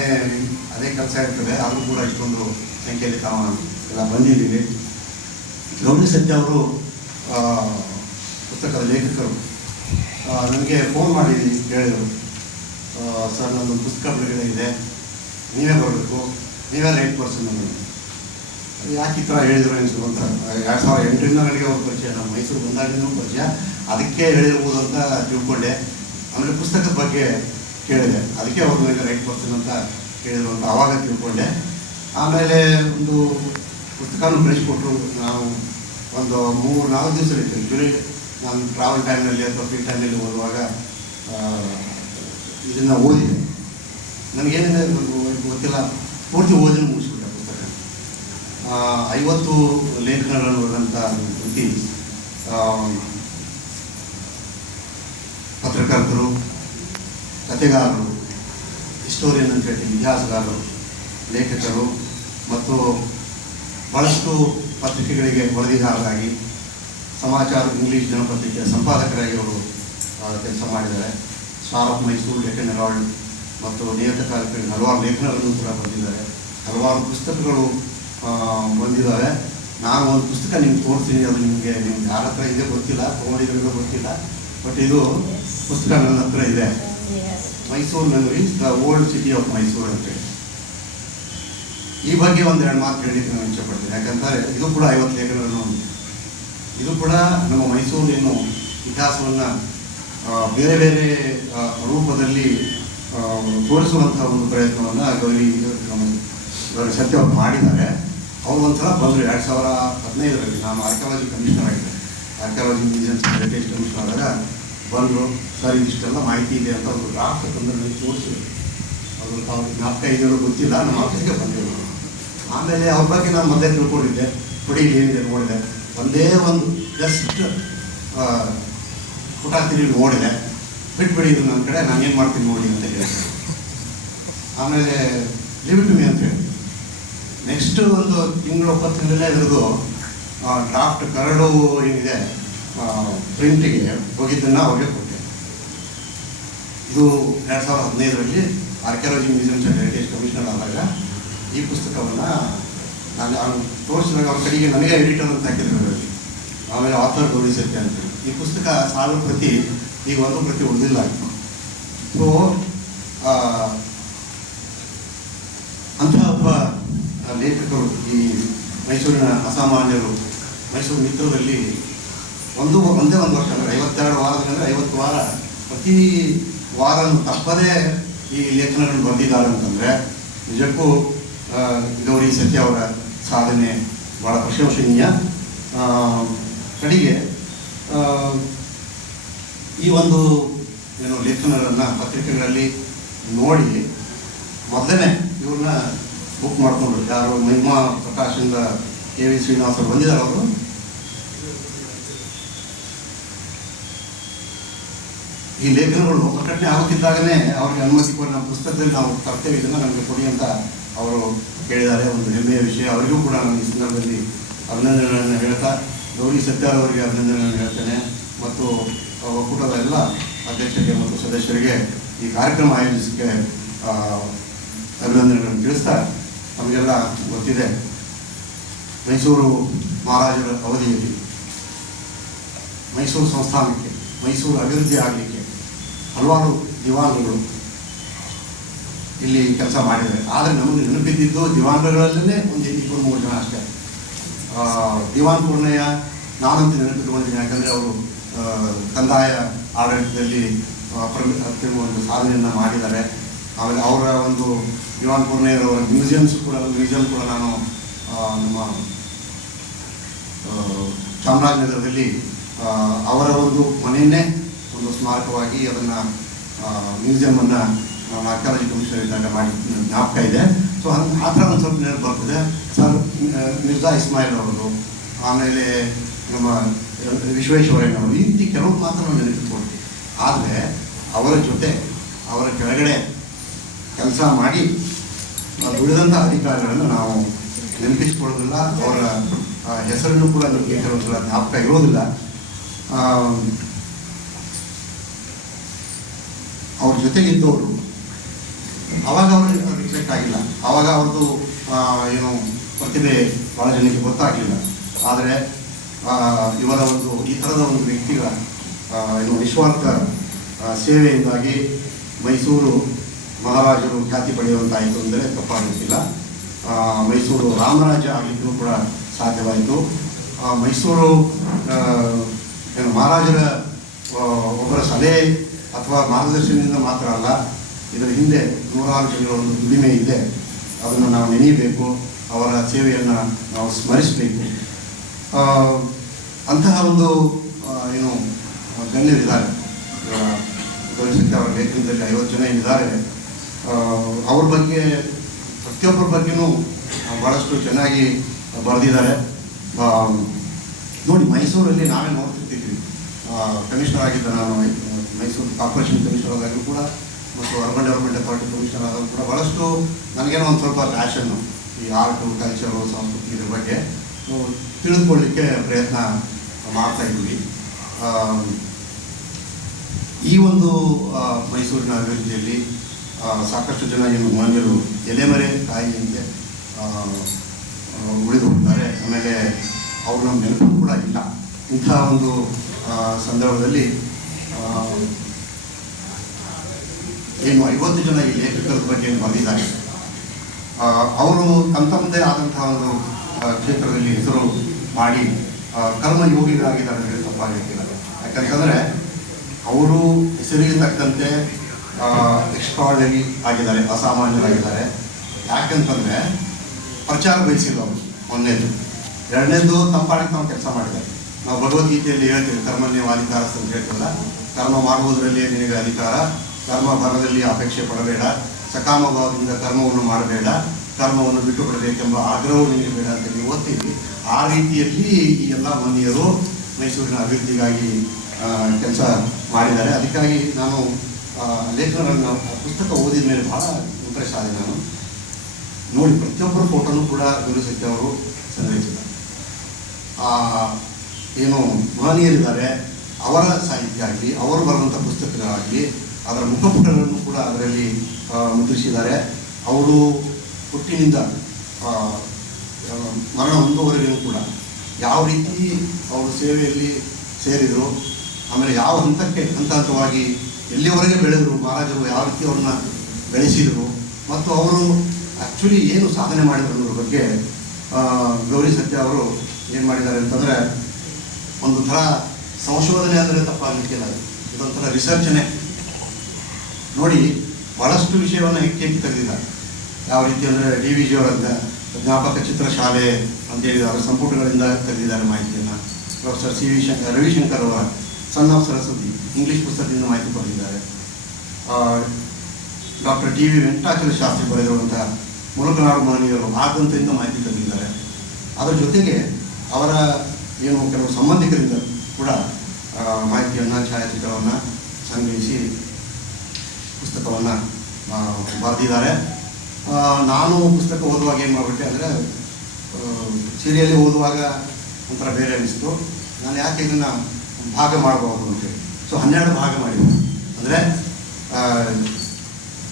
ಅದೇ ಕೆಲಸ ಇರ್ತದೆ, ಆದರೂ ಕೂಡ ಇಷ್ಟೊಂದು ಸಂಖ್ಯೆಯಲ್ಲಿ ತಾವು ಎಲ್ಲ ಬಂದಿದ್ದೀರಿ. ಗೌರಿ ಸತ್ಯ ಅವರು ಪುಸ್ತಕದ ಲೇಖಕರು. ನನಗೆ ಫೋನ್ ಮಾಡಿ ಕೇಳಿದರು, ಸರ್ ನನ್ನೊಂದು ಪುಸ್ತಕ ಬಿಡುಗಡೆ ಇದೆ, ನೀವೇ ಬರಬೇಕು, ನೀವೇ ರೈಟ್ ಪರ್ಸನ್ ಅನ್ನೋದು. ಯಾಕೆ ಈ ಥರ ಹೇಳಿದ್ರು ಅನಿಸ್ತು ಅಂತ. 2008ರಿಂದ ನನಗೆ ಅವ್ರ ಪರಿಚಯ, ನಮ್ಮ ಮೈಸೂರು ಬಂದಾಗಿನೂ ಪರಿಚಯ, ಅದಕ್ಕೆ ಹೇಳಿರ್ಬೋದು ಅಂತ ತಿಳ್ಕೊಂಡೆ. ಆಮೇಲೆ ಪುಸ್ತಕದ ಬಗ್ಗೆ ಕೇಳಿದೆ, ಅದಕ್ಕೆ ಅವ್ರು ನನಗೆ ರೈಟ್ ಪರ್ಸನ್ ಅಂತ ಹೇಳಿದ್ರು ಅಂತ ಆವಾಗ ತಿಳ್ಕೊಂಡೆ. ಆಮೇಲೆ ಒಂದು ಪುಸ್ತಕನೂ ಕಳಿಸ್ಕೊಟ್ರು. ನಾವು ಒಂದು 3-4 ದಿವಸ ಇರ್ತೀವಿ. ನಾನು ಟ್ರಾವೆಲ್ ಟೈಮ್ನಲ್ಲಿ ಅಥವಾ ಫ್ರೀ ಟೈಮ್ನಲ್ಲಿ ಓದುವಾಗ ಇದನ್ನು ಓದಿದೆ. ನನಗೇನಿದೆ ಗೊತ್ತಿಲ್ಲ, ಪೂರ್ತಿ ಓದಿನ ಮುಗಿಸ್ಬಿಟ್ಟೆ ಪುಸ್ತಕ. 50 ಲೇಖನಗಳನ್ನು ಓದಂಥ ಕೃತಿ. ಪತ್ರಕರ್ತರು, ಕಥೆಗಾರರು, ಹಿಸ್ಟೋರಿಯನ್ ಅಂತ ಹೇಳಿ ಇತಿಹಾಸಗಾರರು, ಲೇಖಕರು ಮತ್ತು ಭಾಳಷ್ಟು ಪತ್ರಿಕೆಗಳಿಗೆ ವರದಿಗಾರರಾಗಿ, ಸಮಾಚಾರ ಇಂಗ್ಲೀಷ್ ದಿನಪತ್ರಿಕೆಯ ಸಂಪಾದಕರಾಗಿ ಅವರು ಕೆಲಸ ಮಾಡಿದ್ದಾರೆ. ಸ್ಟಾರ್ ಆಫ್ ಮೈಸೂರು, ಡೆಕ್ಕನ್ ಹೆರಾಲ್ಡ್ ಮತ್ತು ನಿಯತಕಾಲಿಕಗಳಿಗೆ ಹಲವಾರು ಲೇಖನಗಳನ್ನು ಕೂಡ ಬರೆದಿದ್ದಾರೆ. ಹಲವಾರು ಪುಸ್ತಕಗಳು ಬಂದಿದ್ದಾವೆ. ನಾನು ಒಂದು ಪುಸ್ತಕ ನಿಮ್ಗೆ ತೋರಿಸ್ತೀನಿ, ಅದು ನಿಮಗೆ ಯಾರ ಹತ್ರ ಇದೆ ಗೊತ್ತಿಲ್ಲ, ತೊಗೊಂಡಿದ್ರಿಗೂ ಗೊತ್ತಿಲ್ಲ, ಬಟ್ ಇದು ಪುಸ್ತಕ ನನ್ನ ಹತ್ರ ಇದೆ. Mysuru memories, the old city of Mysuru ಅಂತೇಳಿ. ಈ ಬಗ್ಗೆ ಒಂದೆರಡು ಮಾತು ಹೇಳಲಿಕ್ಕೆ ನಾನು ಇಷ್ಟಪಡ್ತೀನಿ. ಯಾಕಂದರೆ ಇದು ಕೂಡ 50 ಲೇಖನಗಳನ್ನು ಹೊಂದಿದೆ. ಇದು ಕೂಡ ನಮ್ಮ ಮೈಸೂರಿನ ಇತಿಹಾಸವನ್ನು ಬೇರೆ ಬೇರೆ ರೂಪದಲ್ಲಿ ತೋರಿಸುವಂಥ ಒಂದು ಪ್ರಯತ್ನವನ್ನು ಗೌರಿ ಸತ್ಯ ಅವರು ಮಾಡಿದ್ದಾರೆ. ಅವರು ಒಂದ್ಸಲ ಬಂದರು 2015ರಲ್ಲಿ. ನಾನು ಆರ್ಕಿಯಾಲಜಿ ಕಮಿಷನರ್ ಆಗಿದ್ದೆ. ಆರ್ಕಿಯಾಲಜಿ ಮ್ಯೂಸಿಯಮ್ಸ್ ಹೆರಿಟೇಜ್ ಕಮಿಷನರ್ ಆದಾಗ ಬಂದರು. ಸರ್ ಇದಿಷ್ಟೆಲ್ಲ ಮಾಹಿತಿ ಇದೆ ಅಂತ ಒಂದು ಡ್ರಾಫ್ಟ್ ತಂದು ನನಗೆ ತೋರಿಸಿದ್ರು. ಅವರು ಅವ್ರಿಗೆ ಜ್ಞಾಪಕ ಇದೆಯೋ ಗೊತ್ತಿಲ್ಲ, ನಮ್ಮ ಆಫೀಸ್ಗೆ ಬಂದಿದ್ರು. ಆಮೇಲೆ ಅವ್ರ ಬಗ್ಗೆ ನಾನು ಮೊದಲೇ ತಿಳ್ಕೊಂಡಿದ್ದೆ. ಪುಡಿ ಏನಿದೆ ನೋಡಿದೆ, ಒಂದೇ ಒಂದು ಜಸ್ಟ್ ಪುಟ ತಿರುಗಿ ನೋಡಿದೆ, ಬಿಟ್ಬಿಡಿ ಇದು ನನ್ನ ಕಡೆ, ನಾನು ಏನು ಮಾಡ್ತೀನಿ ನೋಡಿ ಅಂತ ಹೇಳಿದೆ. ಆಮೇಲೆ ಲಿವ್ ಟು ಮಿ ಅಂತ ಹೇಳಿ ನೆಕ್ಸ್ಟ್ ಒಂದು ತಿಂಗಳು 10 ತಿಂಗಳಲ್ಲೇ ಇದ್ರದ್ದು ಡ್ರಾಫ್ಟ್ ಕರಡು ಏನಿದೆ ಪ್ರಿಂಟಿಗೆ ಹೋಗಿದ್ದನ್ನು ಅವ್ರಿಗೆ ಕೊಟ್ಟೆ. ಇದು 2015ರಲ್ಲಿ archaeology museums and heritage commissioner ಆದಾಗ ಈ ಪುಸ್ತಕವನ್ನು ನಾನು ತೋರಿಸಿದಾಗ ಅವ್ರ ಕಡೆಗೆ ನನಗೆ ಎಡಿಟರ್ ಅಂತ ಹಾಕಿದ್ರು ಅದರಲ್ಲಿ. ಆಮೇಲೆ ಆಥರ್ ಗೌರಿ ಸತ್ಯ ಅಂತೇಳಿ. ಈ ಪುಸ್ತಕ 1000 ಪ್ರತಿ, ಈಗ 1 ಪ್ರತಿ ಉಳಿದಿಲ್ಲ. ಸೊ ಅಂತಹ ಒಬ್ಬ ಲೇಖಕರು, ಈ ಮೈಸೂರಿನ ಅಸಾಮಾನ್ಯರು, ಮೈಸೂರು ಮಿತ್ರದಲ್ಲಿ ಒಂದೇ ಒಂದು ವರ್ಷ ಅಂದರೆ 52 ವಾರದಂದರೆ 50 ವಾರ, ಪ್ರತಿ ವಾರ ತಪ್ಪದೇ ಈ ಲೇಖನಗಳನ್ನು ಬರೆದಿದ್ದಾರೆ ಅಂತಂದರೆ ನಿಜಕ್ಕೂ ಗೌರಿ ಸತ್ಯ ಅವರ ಸಾಧನೆ ಭಾಳ ಪ್ರಶಂಸನೀಯ. ಕಡೆಗೆ ಈ ಒಂದು ಲೇಖನಗಳನ್ನು ಪತ್ರಿಕೆಗಳಲ್ಲಿ ನೋಡಿ ಮೊದಲನೇ ಇವ್ರನ್ನ ಬುಕ್ ಮಾಡಿಕೊಂಡ್ರು. ಯಾರು ಮಹಿಮಾ ಪ್ರಕಾಶಿಂದ KV ಶ್ರೀನಿವಾಸ್ ಅವರು ಬಂದಿದ್ದಾರೆ. ಅವರು ಈ ಲೇಖನಗಳು ಪ್ರಕಟಣೆ ಆಗುತ್ತಿದ್ದಾಗಲೇ ಅವ್ರಿಗೆ ಅನುಮತಿ ಕೊಡಿ, ನಮ್ಮ ಪುಸ್ತಕದಲ್ಲಿ ನಾವು ತರ್ತೇವೆ, ಇದನ್ನು ನಮಗೆ ಕೊಡಿ ಅಂತ ಅವರು ಕೇಳಿದ್ದಾರೆ. ಒಂದು ಹೆಮ್ಮೆಯ ವಿಷಯ. ಅವರಿಗೂ ಕೂಡ ನಾನು ಈ ಸಂದರ್ಭದಲ್ಲಿ ಅಭಿನಂದನೆಗಳನ್ನು ಹೇಳ್ತಾ, ಗೌರಿ ಸತ್ಯಾರ್ ಅವರಿಗೆ ಅಭಿನಂದನೆಗಳನ್ನು ಹೇಳ್ತೇನೆ ಮತ್ತು ಒಕ್ಕೂಟದ ಎಲ್ಲ ಅಧ್ಯಕ್ಷರಿಗೆ ಮತ್ತು ಸದಸ್ಯರಿಗೆ ಈ ಕಾರ್ಯಕ್ರಮ ಆಯೋಜಿಸಕ್ಕೆ ಅಭಿನಂದನೆಗಳನ್ನು ತಿಳಿಸ್ತಾ, ನಮಗೆಲ್ಲ ಗೊತ್ತಿದೆ ಮೈಸೂರು ಮಹಾರಾಜರ ಅವಧಿಯಲ್ಲಿ ಮೈಸೂರು ಸಂಸ್ಥಾನಕ್ಕೆ, ಮೈಸೂರು ಅಭಿವೃದ್ಧಿ ಆಗಲಿಕ್ಕೆ ಹಲವಾರು ದಿವಾನ್ಗಳು ಇಲ್ಲಿ ಕೆಲಸ ಮಾಡಿದ್ದಾರೆ. ಆದರೆ ನಮಗೆ ನೆನಪಿದ್ದಿದ್ದು ದಿವಾನ್ಗಳಲ್ಲೇ ಒಂದು 2-3 ಜನ ಅಷ್ಟೇ. ದಿವಾನ್ ಪೂರ್ಣಯ್ಯ ನಾನಂತೂ ನೆನಪಿಟ್ಕೊಂಡಿದ್ದೀನಿ. ಯಾಕಂದರೆ ಅವರು ಕಂದಾಯ ಆಡಳಿತದಲ್ಲಿ ಅತ್ಯಂತ ಒಂದು ಸಾಧನೆಯನ್ನು ಮಾಡಿದ್ದಾರೆ. ಆಮೇಲೆ ಅವರ ಒಂದು ದಿವಾನ್ ಪೂರ್ಣಯ್ಯರವರ ಮ್ಯೂಸಿಯಂ ಕೂಡ ನಾನು ನಮ್ಮ ಚಾಮರಾಜನಗರದಲ್ಲಿ ಅವರ ಒಂದು ಮನೆಯನ್ನೇ ಒಂದು ಸ್ಮಾರಕವಾಗಿ ಅದನ್ನು ಮ್ಯೂಸಿಯಮನ್ನು ನಾನು ಆರ್ಕಿಯಾಲಜಿ ಕಮಿಷನರ್ ಇದ್ದಾಗ ಮಾಡಿ ಜ್ಞಾಪಕ ಇದೆ. ಸೊ ಆ ಥರ ಒಂದು ಸ್ವಲ್ಪ ನೆನಪು ಬರ್ತದೆ. ಸರ್ ಮಿರ್ಜಾ ಇಸ್ಮಾಯಿಲ್ ಅವರು, ಆಮೇಲೆ ನಮ್ಮ ವಿಶ್ವೇಶ್ವರಯ್ಯನವರು, ಈ ರೀತಿ ಕೆಲವು ಮಾತ್ರ ನಾವು ನೆನಪಿಟ್ಕೊಳ್ತೀವಿ. ಆದರೆ ಅವರ ಜೊತೆ ಅವರ ಕೆಳಗಡೆ ಕೆಲಸ ಮಾಡಿ ಉಳಿದಂಥ ಅಧಿಕಾರಿಗಳನ್ನು ನಾವು ನೆನಪಿಸ್ಕೊಳ್ಳೋದಿಲ್ಲ. ಅವರ ಹೆಸರನ್ನು ಕೂಡ ನಮಗೆ ಕೆಲವು ಸಲ ಜ್ಞಾಪಕ ಇರೋದಿಲ್ಲ. ಅವ್ರ ಜೊತೆಗಿದ್ದವರು ಆವಾಗ ಅವ್ರಿಗೆ ರಿಫ್ಲೆಕ್ಟ್ ಆಗಿಲ್ಲ. ಆವಾಗ ಅವ್ರದ್ದು ಪ್ರತಿಭೆ ಭಾಳ ಜನಕ್ಕೆ ಗೊತ್ತಾಗಲಿಲ್ಲ. ಆದರೆ ಇವರ ಒಂದು ಈ ಥರದ ಒಂದು ವ್ಯಕ್ತಿಗಳ ಏನು ನಿಸ್ವಾರ್ಥ ಸೇವೆಯಿಂದಾಗಿ ಮೈಸೂರು ಮಹಾರಾಜರು ಖ್ಯಾತಿ ಪಡೆಯುವಂತಾಯಿತು ಅಂದರೆ ತಪ್ಪಾಗುತ್ತಿಲ್ಲ. ಮೈಸೂರು ರಾಮರಾಜ್ಯ ಆಗಲಿಕ್ಕೂ ಕೂಡ ಸಾಧ್ಯವಾಯಿತು. ಮೈಸೂರು ಏನು ಮಹಾರಾಜರ ಒಬ್ಬರ ಸಲಹೆ ಅಥವಾ ಮಾರ್ಗದರ್ಶನದಿಂದ ಮಾತ್ರ ಅಲ್ಲ, ಇದರ ಹಿಂದೆ ನೂರಾರು ಜನರ ಒಂದು ದುಡಿಮೆ ಇದೆ. ಅದನ್ನು ನಾವು ನೆನೆಯಬೇಕು, ಅವರ ಸೇವೆಯನ್ನು ನಾವು ಸ್ಮರಿಸಬೇಕು. ಅಂತಹ ಒಂದು ಏನು ಗಣ್ಯರಿದ್ದಾರೆ. ಗೌರಿಶಂಕರ್ ಅವರ ಲೇಖನದಲ್ಲಿ 50 ಜನ ಏನಿದ್ದಾರೆ, ಅವ್ರ ಬಗ್ಗೆ ಪ್ರತಿಯೊಬ್ಬರ ಬಗ್ಗೆನೂ ಭಾಳಷ್ಟು ಚೆನ್ನಾಗಿ ಬರೆದಿದ್ದಾರೆ. ನೋಡಿ, ಮೈಸೂರಲ್ಲಿ ನಾವೇ ನೋಡ್ತಿರ್ತಿದ್ವಿ. ಕಮಿಷನರ್ ಆಗಿದ್ದ ನಾನು ಮೈಸೂರು ಕಾರ್ಪೊರೇಷನ್ ಕಮಿಷನರ್ ಆದಾಗಲೂ ಕೂಡ ಮತ್ತು ಅರ್ಬನ್ ಡೆವಲಪ್ಮೆಂಟ್ ಅಥಾರಿಟಿ ಕಮಿಷನರ್ ಆದಾಗಲೂ ಕೂಡ ಭಾಳಷ್ಟು ನನಗೇನೋ ಒಂದು ಸ್ವಲ್ಪ ಪ್ಯಾಷನ್ನು ಈ ಆರ್ಟು, ಕಲ್ಚರು, ಸಂಸ್ಕೃತಿ ಇದ್ರ ಬಗ್ಗೆ ತಿಳಿದುಕೊಳ್ಳಲಿಕ್ಕೆ ಪ್ರಯತ್ನ ಮಾಡ್ತಾಯಿದ್ವಿ. ಈ ಒಂದು ಮೈಸೂರಿನ ಅಭಿವೃದ್ಧಿಯಲ್ಲಿ ಸಾಕಷ್ಟು ಜನ ಏನು ಮಾನ್ಯರು ಎಲೆಮರೆ ತಾಯಿಯಂತೆ ಉಳಿದು ಹೋಗ್ತಾರೆ. ಆಮೇಲೆ ಅವರು ನಮ್ಮ ನೆನಪು ಕೂಡ ಇಲ್ಲ. ಇಂಥ ಒಂದು ಸಂದರ್ಭದಲ್ಲಿ ಏನು 50 ಜನ ಈ ಲೇಖಕರ ಬಗ್ಗೆ ಬಂದಿದ್ದಾರೆ. ಅವರು ತಮ್ಮದೇ ಆದಂತಹ ಒಂದು ಕ್ಷೇತ್ರದಲ್ಲಿ ಹೆಸರು ಮಾಡಿ ಕರ್ಮಯೋಗಿಗಳಾಗಿದ್ದಾರೆ ಅಂದರೆ ತಪ್ಪಾಗಿರ್ತಿಲ್ಲ. ಯಾಕಂತಂದರೆ ಅವರು ಹೆಸರಿಗೆ ತಕ್ಕಂತೆ ಎಕ್ಸ್ಟ್ರಾರ್ಡಿನರಿ ಆಗಿದ್ದಾರೆ, ಅಸಾಮಾನ್ಯರಾಗಿದ್ದಾರೆ. ಯಾಕಂತಂದರೆ ಪ್ರಚಾರ ಬಯಸಿಲ್ಲ ಅವರು, ಒಂದನೇದು. ಎರಡನೇದು ತಂಪಾಡಿಗೆ ನಾವು ಕೆಲಸ ಮಾಡಿದ್ದಾರೆ. ನಾವು ಭಗವದ್ಗೀತೆಯಲ್ಲಿ ಹೇಳ್ತೀವಿ, ಕರ್ಮನ್ಯ ಅಧಿಕಾರ ಅಂತ ಹೇಳ್ತಲ್ಲ, ಕರ್ಮ ಮಾಡುವುದರಲ್ಲಿ ನಿನಗೆ ಅಧಿಕಾರ, ಕರ್ಮ ಫಲದಲ್ಲಿ ಅಪೇಕ್ಷೆ ಪಡಬೇಡ, ಸಕಾಮ ಭಾವದಿಂದ ಕರ್ಮವನ್ನು ಮಾಡಬೇಡ, ಕರ್ಮವನ್ನು ಬಿಟ್ಟು ಬಿಡಬೇಕೆಂಬ ಆಗ್ರಹವು ನಿನಗೆ ಬೇಡ ಅಂತ ನೀವು ಓದ್ತೀವಿ. ಆ ರೀತಿಯಲ್ಲಿ ಈ ಎಲ್ಲ ಮಹನೀಯರು ಮೈಸೂರಿನ ಅಭಿವೃದ್ಧಿಗಾಗಿ ಕೆಲಸ ಮಾಡಿದ್ದಾರೆ. ಅದಕ್ಕಾಗಿ ನಾನು ಲೇಖನಗಳನ್ನು ಪುಸ್ತಕ ಓದಿದ ಮೇಲೆ ಭಾಳ ಇಂಪ್ರೆಸ್ ಆದೆ ನಾನು. ನೋಡಿ, ಪ್ರತಿಯೊಬ್ಬರ ಫೋಟೋನು ಕೂಡ ಗೌರಿಶಂಕರ್ ಅವರು ಸಂಗ್ರಹಿಸಿದ್ದಾರೆ. ಏನು ಮಹನೀಯರಿದ್ದಾರೆ, ಅವರ ಸಾಹಿತ್ಯ ಆಗಲಿ, ಅವರು ಬರೆದಂಥ ಪುಸ್ತಕಗಳಾಗಲಿ, ಅದರ ಮುಖಪುಟಗಳನ್ನು ಕೂಡ ಅದರಲ್ಲಿ ಮುದ್ರಿಸಿದ್ದಾರೆ. ಅವರು ಹುಟ್ಟಿನಿಂದ ಮರಣ ಹೊಂದುವವರೆಗೂ ಕೂಡ ಯಾವ ರೀತಿ ಅವರು ಸೇವೆಯಲ್ಲಿ ಸೇರಿದರು, ಆಮೇಲೆ ಯಾವ ಹಂತವಾಗಿ ಎಲ್ಲಿವರೆಗೆ ಬೆಳೆದರು, ಮಹಾರಾಜರು ಯಾವ ರೀತಿ ಅವ್ರನ್ನ ಬೆಳೆಸಿದರು, ಮತ್ತು ಅವರು ಆ್ಯಕ್ಚುಲಿ ಏನು ಸಾಧನೆ ಮಾಡಿದರು ಅನ್ನೋದ್ರ ಬಗ್ಗೆ ಗೌರಿಶಂಕರ್ ಅವರು ಏನು ಮಾಡಿದ್ದಾರೆ ಅಂತಂದರೆ, ಒಂದು ಥರ ಸಂಶೋಧನೆ ಅಂದರೆ ತಪ್ಪಾಗಲಿಕ್ಕಿಲ್ಲ, ಇದೊಂಥರ ರಿಸರ್ಚನೆ. ನೋಡಿ, ಭಾಳಷ್ಟು ವಿಷಯವನ್ನು ಹೆಕ್ಕಿ ತೆಗೆದಿದ್ದಾರೆ. ಯಾವ ರೀತಿ ಅಂದರೆ DVG ಅವರ ಜ್ಞಾಪಕ ಚಿತ್ರಶಾಲೆ ಅಂತೇಳಿ ಅವರ ಸಂಪುಟಗಳಿಂದ ತೆಗೆದಿದ್ದಾರೆ ಮಾಹಿತಿಯನ್ನು. ಪ್ರೊಫೆಸರ್ ರವಿಶಂಕರ್ ಅವರ ಸನ್ ಆಫ್ ಸರಸ್ವತಿ ಇಂಗ್ಲೀಷ್ ಪುಸ್ತಕದಿಂದ ಮಾಹಿತಿ ಪಡೆದಿದ್ದಾರೆ. ಡಾಕ್ಟರ್ DV ವೆಂಕಟಾಚಲ ಶಾಸ್ತ್ರಿ ಬರೆದಿರುವಂಥ ಮುರುಘನಾಡು ಮಹನೀಯರು ಆ ಗ್ರಂಥದಿಂದ ಮಾಹಿತಿ ತೆಗೆದಿದ್ದಾರೆ. ಅದರ ಜೊತೆಗೆ ಅವರ ಏನು ಕೆಲವು ಸಂಬಂಧಿಕರಿಂದ ಕೂಡ ಮಾಹಿತಿಯನ್ನು, ಛಾಯಾಚಿತ್ರವನ್ನು ಸಂಗ್ರಹಿಸಿ ಪುಸ್ತಕವನ್ನು ಬರೆದಿದ್ದಾರೆ. ನಾನು ಪುಸ್ತಕ ಓದುವಾಗ ಏನು ಮಾಡಿಬಿಟ್ಟೆ ಅಂದರೆ, ಸೀರಿಯಲ್ಲಿ ಓದುವಾಗ ಒಂಥರ ಬೇರೆ ಅನಿಸ್ತು. ನಾನು ಯಾಕೆ ಇದನ್ನು ಭಾಗ ಮಾಡಬಹುದು ಅಂತೇಳಿ 12 ಭಾಗ ಮಾಡಿದ್ದೆ. ಅಂದರೆ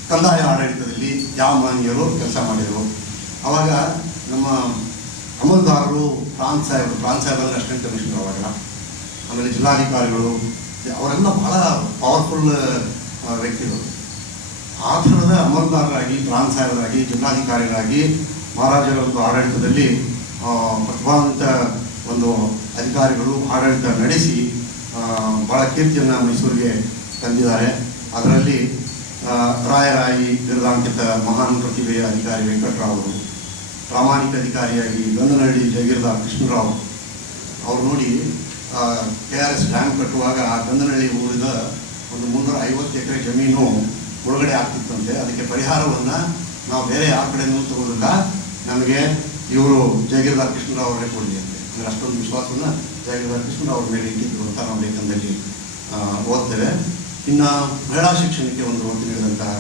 ಕಂದಾಯ ಆಡಳಿತದಲ್ಲಿ ಯಾವ ಮಹನೀಯರು ಕೆಲಸ ಮಾಡಿದರು. ಆವಾಗ ನಮ್ಮ ಅಮಲ್ದಾರರು ಪ್ರಾಂತ್ ಸಾಹೇಬ್ ಅಂದರೆ ಅಸಿಸ್ಟೆಂಟ್ ಕಮಿಷನರ್ ಅವಾಗ, ಆಮೇಲೆ ಜಿಲ್ಲಾಧಿಕಾರಿಗಳು, ಅವರೆಲ್ಲ ಬಹಳ ಪವರ್ಫುಲ್ ವ್ಯಕ್ತಿಗಳು. ಆ ಥರದ ಅಮಲ್ದಾರರಾಗಿ, ಪ್ರಾಂತ್ ಸಾಹೇಬರಾಗಿ, ಜಿಲ್ಲಾಧಿಕಾರಿಗಳಾಗಿ ಮಹಾರಾಜರ ಒಂದು ಆಡಳಿತದಲ್ಲಿ ಪ್ರತಿಭಾವಂತ ಒಂದು ಅಧಿಕಾರಿಗಳು ಆಡಳಿತ ನಡೆಸಿ ಭಾಳ ಕೀರ್ತಿಯನ್ನು ಮೈಸೂರಿಗೆ ತಂದಿದ್ದಾರೆ. ಅದರಲ್ಲಿ ರಾಯರಾಯಿ ಬಿರುದಾಂಕಿತ ಮಹಾನ್ ಪ್ರತಿಭೆಯ ಅಧಿಕಾರಿ ವೆಂಕಟರಾವ್ ಅವರು, ಪ್ರಾಮಾಣಿಕ ಅಧಿಕಾರಿಯಾಗಿ ಗಂಧನಹಳ್ಳಿ ಜಗೀರ್ದಾರ್ ಕೃಷ್ಣರಾವ್ ಅವರು. ನೋಡಿ, KRS ಡ್ಯಾಮ್ ಕಟ್ಟುವಾಗ ಆ ಗಂಧನಹಳ್ಳಿ ಊರಿನ ಒಂದು 350 ಎಕರೆ ಜಮೀನು ಮುಳುಗಡೆ ಆಗ್ತಿತ್ತಂತೆ. ಅದಕ್ಕೆ ಪರಿಹಾರವನ್ನು ನಾವು ಬೇರೆ ಯಾವ ಕಡೆಯೂ ತಗೋದಿಲ್ಲ, ನಮಗೆ ಇವರು ಜಗೀರ್ದಾರ್ ಕೃಷ್ಣರಾವ್ ಅವರೇ ಕೊಡಲಿ ಅಂತೆ. ಅಂದರೆ ಅಷ್ಟೊಂದು ವಿಶ್ವಾಸವನ್ನು ಜಗೀರ್ದಾರ್ ಕೃಷ್ಣರಾವ್ ಅವ್ರ ಮೇಲೆ ಇಟ್ಟಿದ್ರು ಅಂತ ನಾವು ಲೇಖನದಲ್ಲಿ ಓದ್ತೇವೆ. ಇನ್ನು ಮಹಿಳಾ ಶಿಕ್ಷಣಕ್ಕೆ ಒಂದು ಒತ್ತು ನೀಡಿದಂತಹ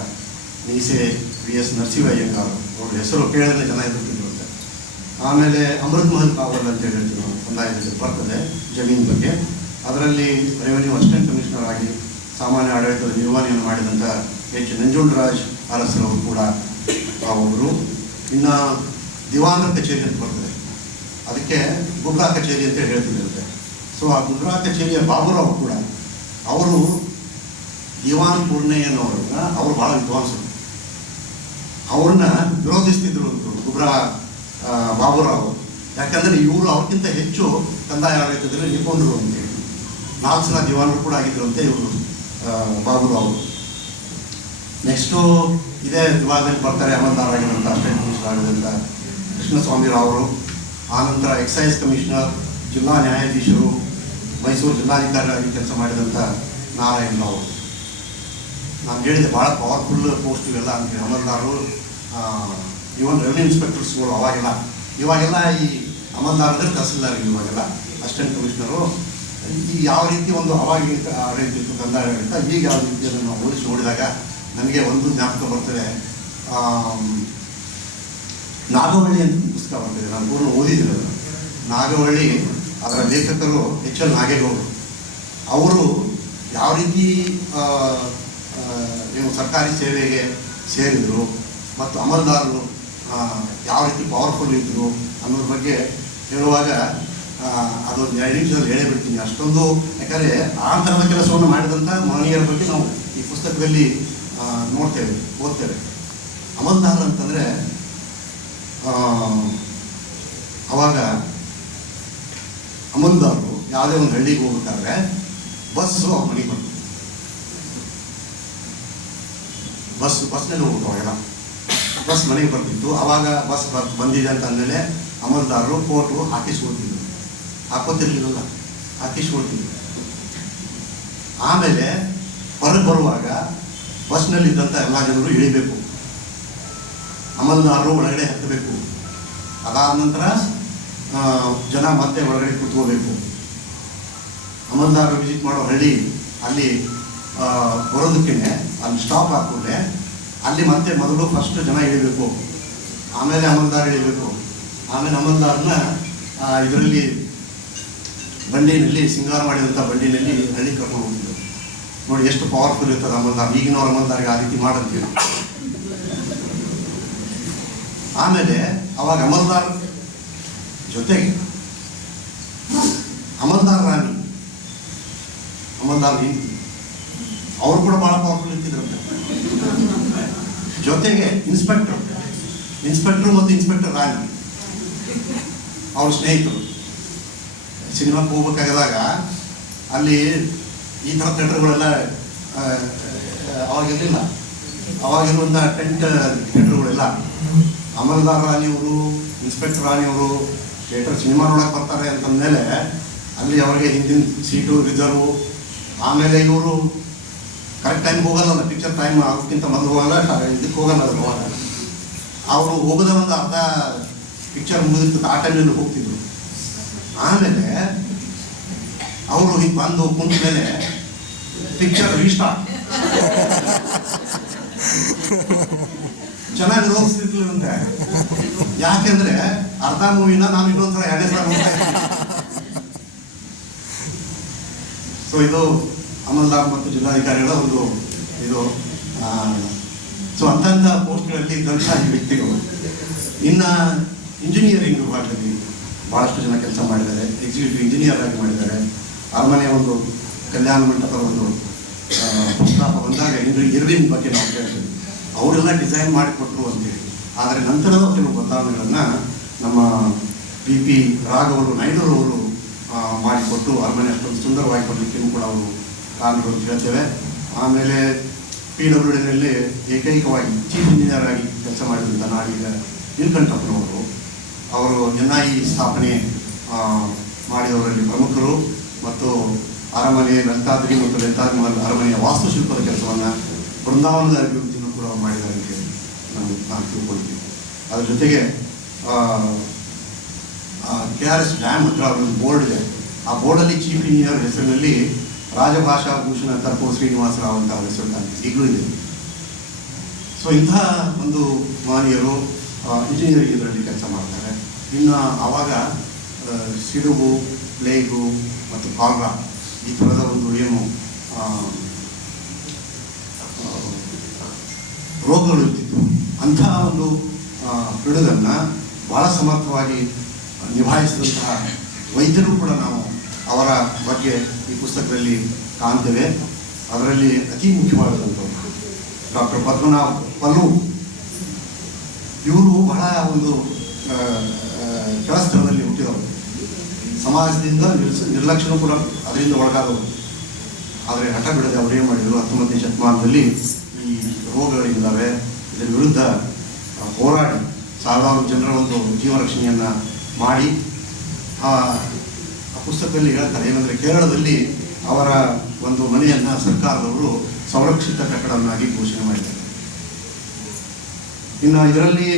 ಮೀಸೆ VS ನರಸಿಂಹಯ್ಯಂಗಾರ್ ಅವ್ರ ಹೆಸರು ಕೇಳಿದ್ರೆ ಜನ ಎದುರುತ್ತಿರುವಂತೆ. ಆಮೇಲೆ ಅಮೃತ್ ಮಹಲ್ ಕಾವಲ್ ಅಂತ ಹೇಳ್ತೀವಿ ನಾವು, ಕಂದಾಯದಲ್ಲಿ ಬರ್ತದೆ ಜಮೀನು ಬಗ್ಗೆ. ಅದರಲ್ಲಿ ರೆವೆನ್ಯೂ ಅಸಿಸ್ಟೆಂಟ್ ಕಮಿಷನರ್ ಆಗಿ ಸಾಮಾನ್ಯ ಆಡಳಿತದ ನಿರ್ವಹಣೆಯನ್ನು ಮಾಡಿದಂಥ H. ನಂಜುಂಡರಾಜ್ ಅರಸರವರು ಕೂಡ ಒಬ್ಬರು. ಇನ್ನು ದಿವಾನರ ಕಚೇರಿ ಅಂತ ಬರ್ತದೆ, ಅದಕ್ಕೆ ಗುಬ್ರಾ ಕಚೇರಿ ಅಂತ ಹೇಳ್ತಿದ್ದಂತೆ. ಸೊ ಆ ಗುಬ್ರಾ ಕಚೇರಿಯ ಬಾಬುರಾವ್ ಕೂಡ ಅವರು ದಿವಾನ್ ಪೂರ್ಣಯ್ಯನವ್ರನ್ನ ಅವರು ಭಾಳ ವಿದ್ವಾಂಸರು. ಅವ್ರನ್ನ ವಿರೋಧಿಸ್ತಿದ್ರು ಅಂದರು ಗುಬ್ರಾ ಬಾಬುರಾವ್. ಯಾಕಂದರೆ ಇವರು ಅವ್ರಿಗಿಂತ ಹೆಚ್ಚು ಕಂದಾಯ ಆಡಳಿತದಲ್ಲಿ ನಿಪುಣರು ಅಂತೇಳಿ 4 ಜನ ದಿವಾನರು ಕೂಡ ಆಗಿದ್ರು ಅಂತೆ ಇವರು ಬಾಬುರಾವ್. ನೆಕ್ಸ್ಟು ಇದೇ ವಿಭಾಗದಲ್ಲಿ ಬರ್ತಾರೆ ಅಮಲ್ದಾರ್ ಆಗಿರುವಂಥ ಅಸಿಸ್ಟೆಂಟ್ ಕಮಿಷನರ್ ಆಗಿರುವಂಥ ಕೃಷ್ಣಸ್ವಾಮಿ ರಾವರು. ಆನಂತರ ಎಕ್ಸೈಸ್ ಕಮಿಷನರ್, ಜಿಲ್ಲಾ ನ್ಯಾಯಾಧೀಶರು, ಮೈಸೂರು ಜಿಲ್ಲಾಧಿಕಾರಿಯಾಗಿ ಕೆಲಸ ಮಾಡಿದಂಥ ನಾರಾಯಣ್ ರಾವ್. ನಾನು ಹೇಳಿದೆ ಭಾಳ ಪವರ್ಫುಲ್ ಪೋಸ್ಟ್ ಇವೆಲ್ಲ ಅಂತೇಳಿ. ಅಮಲ್ದಾರು, ಇವನ್ ರೆವಿನ್ಯೂ ಇನ್ಸ್ಪೆಕ್ಟರ್ಸ್ಗಳು ಇವಾಗೆಲ್ಲ ಈ ಅಮಲ್ದಾರ್ ಅಂದರೆ ತಹಸೀಲ್ದಾರ್, ಇವಾಗೆಲ್ಲ ಅಸಿಸ್ಟೆಂಟ್ ಕಮಿಷನರು. ಈ ಯಾವ ರೀತಿ ಒಂದು ಅವಾಗಿನ ಆಡಳಿತ ಇತ್ತು, ಕಂದಾಯ ಆಡಳಿತ, ಈಗ ಯಾವ ರೀತಿ ಅದನ್ನು ನಾವು ಹೋಲಿಸಿ ನೋಡಿದಾಗ ನನಗೆ ಒಂದು ಜ್ಞಾಪಕ ಬರ್ತದೆ. ನಾಗವಳ್ಳಿ ಅಂತ ಪುಸ್ತಕ ಬರ್ತಿದೆ, ನಾನು ಪೂರ್ಣ ಓದಿದ್ದೀನಿ ಅದನ್ನು. ನಾಗವಳ್ಳಿ, ಅದರ ಲೇಖಕರು HL ನಾಗೇಗೌಡರು. ಅವರು ಯಾವ ರೀತಿ ನೀವು ಸರ್ಕಾರಿ ಸೇವೆಗೆ ಸೇರಿದರು ಮತ್ತು ಅಮಲ್ದಾರರು ಯಾವ ರೀತಿ ಪವರ್ಫುಲ್ ಇದ್ದರು ಅನ್ನೋದ್ರ ಬಗ್ಗೆ ಹೇಳುವಾಗ ಅದೊಂದು 2 ನಿಮಿಷದಲ್ಲಿ ಹೇಳೇ ಬಿಡ್ತೀನಿ. ಅಷ್ಟೊಂದು, ಯಾಕಂದರೆ ಆ ಥರದ ಕೆಲಸವನ್ನು ಮಾಡಿದಂಥ ಮಹನೀಯರ ಬಗ್ಗೆ ನಾವು ಈ ಪುಸ್ತಕದಲ್ಲಿ ನೋಡ್ತೇವೆ, ಓದ್ತೇವೆ. ಅಮಲ್ದಾರ್ ಅಂತಂದರೆ ಅವಾಗ ಅಮಲ್ದಾರರು ಯಾವುದೇ ಒಂದು ಹಳ್ಳಿಗೆ ಹೋಗ್ಬೇಕಾದ್ರೆ ಬಸ್ಸು ಅವ್ರ ಮನೆಗೆ ಬಂತು. ಬಸ್ನಲ್ಲಿ ಹೋಗ್ಬೇಕು ಅವಾಗೆಲ್ಲ. ಬಸ್ ಮನೆಗೆ ಬರ್ತಿತ್ತು. ಆವಾಗ ಬಸ್ ಬಂದಿದೆ ಅಂತ ಅಂದಮೇಲೆ ಅಮಲ್ದಾರರು ಫೋಟೋ ಹಾಕಿಸ್ಕೊಳ್ತಿದ್ರು, ಹಾಕೋತಿರ್ಲಿಲ್ಲ, ಹಾಕಿಸ್ಕೊಳ್ತಿದ್ರು. ಆಮೇಲೆ ಹೊರಗೆ ಬರುವಾಗ ಬಸ್ನಲ್ಲಿದ್ದಂಥ ಎಲ್ಲ ಜನರು ಇಳಿಬೇಕು, ಅಮಲ್ದಾರರು ಒಳಗಡೆ ಹತ್ತಬೇಕು. ಅದಾದ ನಂತರ ಜನ ಮತ್ತೆ ಒಳಗಡೆ ಕೂತ್ಕೋಬೇಕು. ಅಮಲ್ದಾರರು ವಿಸಿಟ್ ಮಾಡೋ ಹಳ್ಳಿ ಅಲ್ಲಿ ಬರೋದಕ್ಕೆ ಅಲ್ಲಿ ಸ್ಟಾಪ್ ಹಾಕ್ಕೊಂಡೆ ಅಲ್ಲಿ ಮತ್ತೆ ಮೊದಲು ಫಸ್ಟ್ ಜನ ಇಳಿಬೇಕು, ಆಮೇಲೆ ಅಮಲ್ದಾರ್ ಇಳಿಬೇಕು. ಆಮೇಲೆ ಅಮಲ್ದಾರನ್ನ ಇದರಲ್ಲಿ ಬಂಡಿನಲ್ಲಿ, ಸಿಂಗಾರ ಮಾಡಿದಂಥ ಬಂಡಿನಲ್ಲಿ ಹಳ್ಳಿ ಕರ್ಕೊಂಡು ಹೋಗ್ತಿದ್ರು. ನೋಡಿ ಎಷ್ಟು ಪವರ್ಫುಲ್ ಇರ್ತದೆ ಅಮಲ್ದಾರ್. ಈಗಿನವ್ರ ಅಮಲ್ದಾರಿಗೆ ಆ ರೀತಿ ಮಾಡಂತೀವಿ. ಆಮೇಲೆ ಅವಾಗ ಅಮಲ್ದಾರ್ ಜೊತೆಗೆ ಅಮಲ್ದಾರ್ ರಾಣಿ, ಅಮಲ್ದಾರ್ ಹೆಂಡತಿ, ಅವರು ಕೂಡ ಭಾಳ ಪವರ್ಫುಲ್ ಇರ್ತಿದ್ರಂತೆ. ಜೊತೆಗೆ ಇನ್ಸ್ಪೆಕ್ಟರ್ ಮತ್ತು ಇನ್ಸ್ಪೆಕ್ಟರ್ ರಾಣಿ ಅವ್ರ ಸ್ನೇಹಿತರು. ಸಿನಿಮಾಕ್ಕೆ ಹೋಗ್ಬೇಕಾದಾಗ ಅಲ್ಲಿ ಈ ಥರ ಥಿಯೇಟರ್ಗಳೆಲ್ಲ ಅವಾಗಿರಲಿಲ್ಲ. ಅವಾಗಿರುವಂಥ ಟೆಂಟ್ ಥಿಯೇಟರ್ಗಳೆಲ್ಲ ಅಮಲ್ದಾರ್ ರಾಣಿಯವರು, ಇನ್ಸ್ಪೆಕ್ಟರ್ ರಾಣಿಯವರು ಥಿಯೇಟರ್ ಸಿನಿಮಾ ನೋಡೋಕೆ ಬರ್ತಾರೆ ಅಂತಂದಮೇಲೆ ಅಲ್ಲಿ ಅವರಿಗೆ ಹಿಂದಿನ ಸೀಟು ರಿಸರ್ವು. ಆಮೇಲೆ ಇವರು ಕರೆಕ್ಟ್ ಟೈಮ್ಗೆ ಹೋಗಲ್ಲ, ಪಿಕ್ಚರ್ ಟೈಮ್ ಅದಕ್ಕಿಂತ ಮೊದಲು ಹೋಗಲ್ಲ, ಇದಕ್ಕೆ ಹೋಗಲ್ಲ. ಅವಾಗ ಅವರು ಹೋಗೋದ ಒಂದು ಅರ್ಧ ಪಿಕ್ಚರ್ ಮುಗಿದಿತ್ತು, ಆ ಟೈಮ್ನಲ್ಲಿ ಹೋಗ್ತಿದ್ರು. ಆಮೇಲೆ ಅವರು ಹಿಂಗೆ ಬಂದು ಕುಂತ ಮೇಲೆ ಪಿಕ್ಚರ್ ರೀಸ್ಟಾರ್ಟ್. ಚೆನ್ನಾಗಿ ರೋಗಿಸ್ತಿರ್ಲಿಲ್ಲಂತೆ. ಯಾಕೆಂದ್ರೆ ಅರ್ಧ ಮೂವಿನ ನಾನು ಇನ್ನೊಂದ್ಸಲ 2ನೇ ಸಲ ನೋಡ್ತಾ ಇದ್ದೀನಿ. ಸೊ ಇದು ಅಮಲ್ದಾರ್ ಮತ್ತು ಜಿಲ್ಲಾಧಿಕಾರಿಗಳ ಒಂದು ಇದು. ಸೊ ಅಂಥ ಪೋಸ್ಟ್ಗಳಲ್ಲಿ ಇದ್ದಂಥ ಈ ವ್ಯಕ್ತಿಗಳು. ಇನ್ನು ಇಂಜಿನಿಯರಿಂಗ್ ವಿಭಾಗದಲ್ಲಿ ಭಾಳಷ್ಟು ಜನ ಕೆಲಸ ಮಾಡಿದ್ದಾರೆ. ಎಕ್ಸಿಕ್ಯೂಟಿವ್ ಇಂಜಿನಿಯರ್ ಆಗಿ ಮಾಡಿದ್ದಾರೆ. ಅರಮನೆಯ ಒಂದು ಕಲ್ಯಾಣ ಮಂಟಪದ ಒಂದು ಪ್ರಸ್ತಾಪ ಬಂದಾಗ ಇರ್ವಿನ್ ಬಗ್ಗೆ ನಾವು ಕೇಳ್ತೀವಿ, ಅವರೆಲ್ಲ ಡಿಸೈನ್ ಮಾಡಿಕೊಟ್ರು ಅಂತೇಳಿ. ಆದರೆ ನಂತರದ ಕೆಲವು ಬದಲಾವಣೆಗಳನ್ನು ನಮ್ಮ PP ರಾಘವರು ನಾಯ್ಡುರವರು ಮಾಡಿಕೊಟ್ಟು ಅರಮನೆ ಅಷ್ಟೊಂದು ಸುಂದರವಾಗಿ ಕೊಡಲಿಕ್ಕೆ ಕೂಡ ಅವರು ಕಾರಣಗಳು ಅಂತ ಹೇಳ್ತೇವೆ. ಆಮೇಲೆ PWDನಲ್ಲಿ ಏಕೈಕವಾಗಿ ಚೀಫ್ ಇಂಜಿನಿಯರ್ ಆಗಿ ಕೆಲಸ ಮಾಡಿದಂಥ ನಾಡೀಗ ನೀಲಕಂಠಪ್ಪನವರು, ಅವರು NIE ಸ್ಥಾಪನೆ ಮಾಡಿದವರಲ್ಲಿ ಪ್ರಮುಖರು. ಮತ್ತು ಅರಮನೆ ಲಲಿತಾದ್ರಿ ಮತ್ತು ಲಲಿತಾದ್ರಿ ಅರಮನೆಯ ವಾಸ್ತುಶಿಲ್ಪದ ಕೆಲಸವನ್ನು, ಬೃಂದಾವನದ ಅಭಿವೃದ್ಧಿಯನ್ನು ಕೂಡ ಮಾಡಿದ್ದಾರೆ ಅಂತ ನಾನು ತಿಳ್ಕೊಳ್ತೀನಿ. ಅದ್ರ ಜೊತೆಗೆ KRS ಡ್ಯಾಮ್ ಹತ್ರ ಒಂದು ಬೋರ್ಡ್ ಇದೆ. ಆ ಬೋರ್ಡಲ್ಲಿ ಚೀಫ್ ಇಂಜಿನಿಯರ್ ಹೆಸರಿನಲ್ಲಿ ರಾಜಭಾಷಾ ಭೂಷಣ ತರ್ಪೋ ಶ್ರೀನಿವಾಸರಾವ್ ಅಂತ ಅವ್ರ ಹೆಸರು ಈಗಲೂ ಇದೆ. ಸೊ ಇಂಥ ಒಂದು ಮಹನೀಯರು ಇಂಜಿನಿಯರಿಂಗ್ ಇದರಲ್ಲಿ ಕೆಲಸ ಮಾಡ್ತಾರೆ. ಇನ್ನು ಆವಾಗ ಸಿಡುಬು, ಪ್ಲೇಗು ಮತ್ತು ಕಾಲ್ರಾ ಈ ಥರದ ಒಂದು ಏನು ರೋಗಗಳು ಇರ್ತಿತ್ತು. ಅಂಥ ಒಂದು ಪಿಡುಗನ್ನು ಭಾಳ ಸಮರ್ಥವಾಗಿ ನಿಭಾಯಿಸಿದಂತಹ ವೈದ್ಯರು ಕೂಡ ನಾವು ಅವರ ಬಗ್ಗೆ ಈ ಪುಸ್ತಕದಲ್ಲಿ ಕಾಣ್ತೇವೆ. ಅದರಲ್ಲಿ ಅತಿ ಮುಖ್ಯವಾದಂಥವ್ರು ಡಾಕ್ಟರ್ ಪದ್ಮನಾಭ ಪಲ್ಲು. ಇವರು ಬಹಳ ಒಂದು ಕೆಳಸ್ಥಳದಲ್ಲಿ ಹುಟ್ಟಿದವರು, ಸಮಾಜದಿಂದ ನಿರ್ಲಕ್ಷ್ಯನೂ ಕೂಡ ಅದರಿಂದ ಒಳಗಾದವರು. ಆದರೆ ಹಠ ಬಿಡದೆ ಅವರೇನು ಮಾಡಿದರು, 19ನೇ ಶತಮಾನದಲ್ಲಿ ಈ ರೋಗಗಳಿದ್ದಾವೆ, ಇದರ ವಿರುದ್ಧ ಹೋರಾಡಿ ಸಾವಿರಾರು ಜನರ ಒಂದು ಜೀವ ರಕ್ಷಣೆಯನ್ನು ಮಾಡಿ ಆ ಪುಸ್ತಕದಲ್ಲಿ ಹೇಳ್ತಾರೆ ಏನಂದರೆ, ಕೇರಳದಲ್ಲಿ ಅವರ ಒಂದು ಮನೆಯನ್ನು ಸರ್ಕಾರದವರು ಸಂರಕ್ಷಿತ ಕಟ್ಟಡವನ್ನಾಗಿ ಘೋಷಣೆ ಮಾಡಿದ್ದಾರೆ. ಇನ್ನು ಇದರಲ್ಲಿ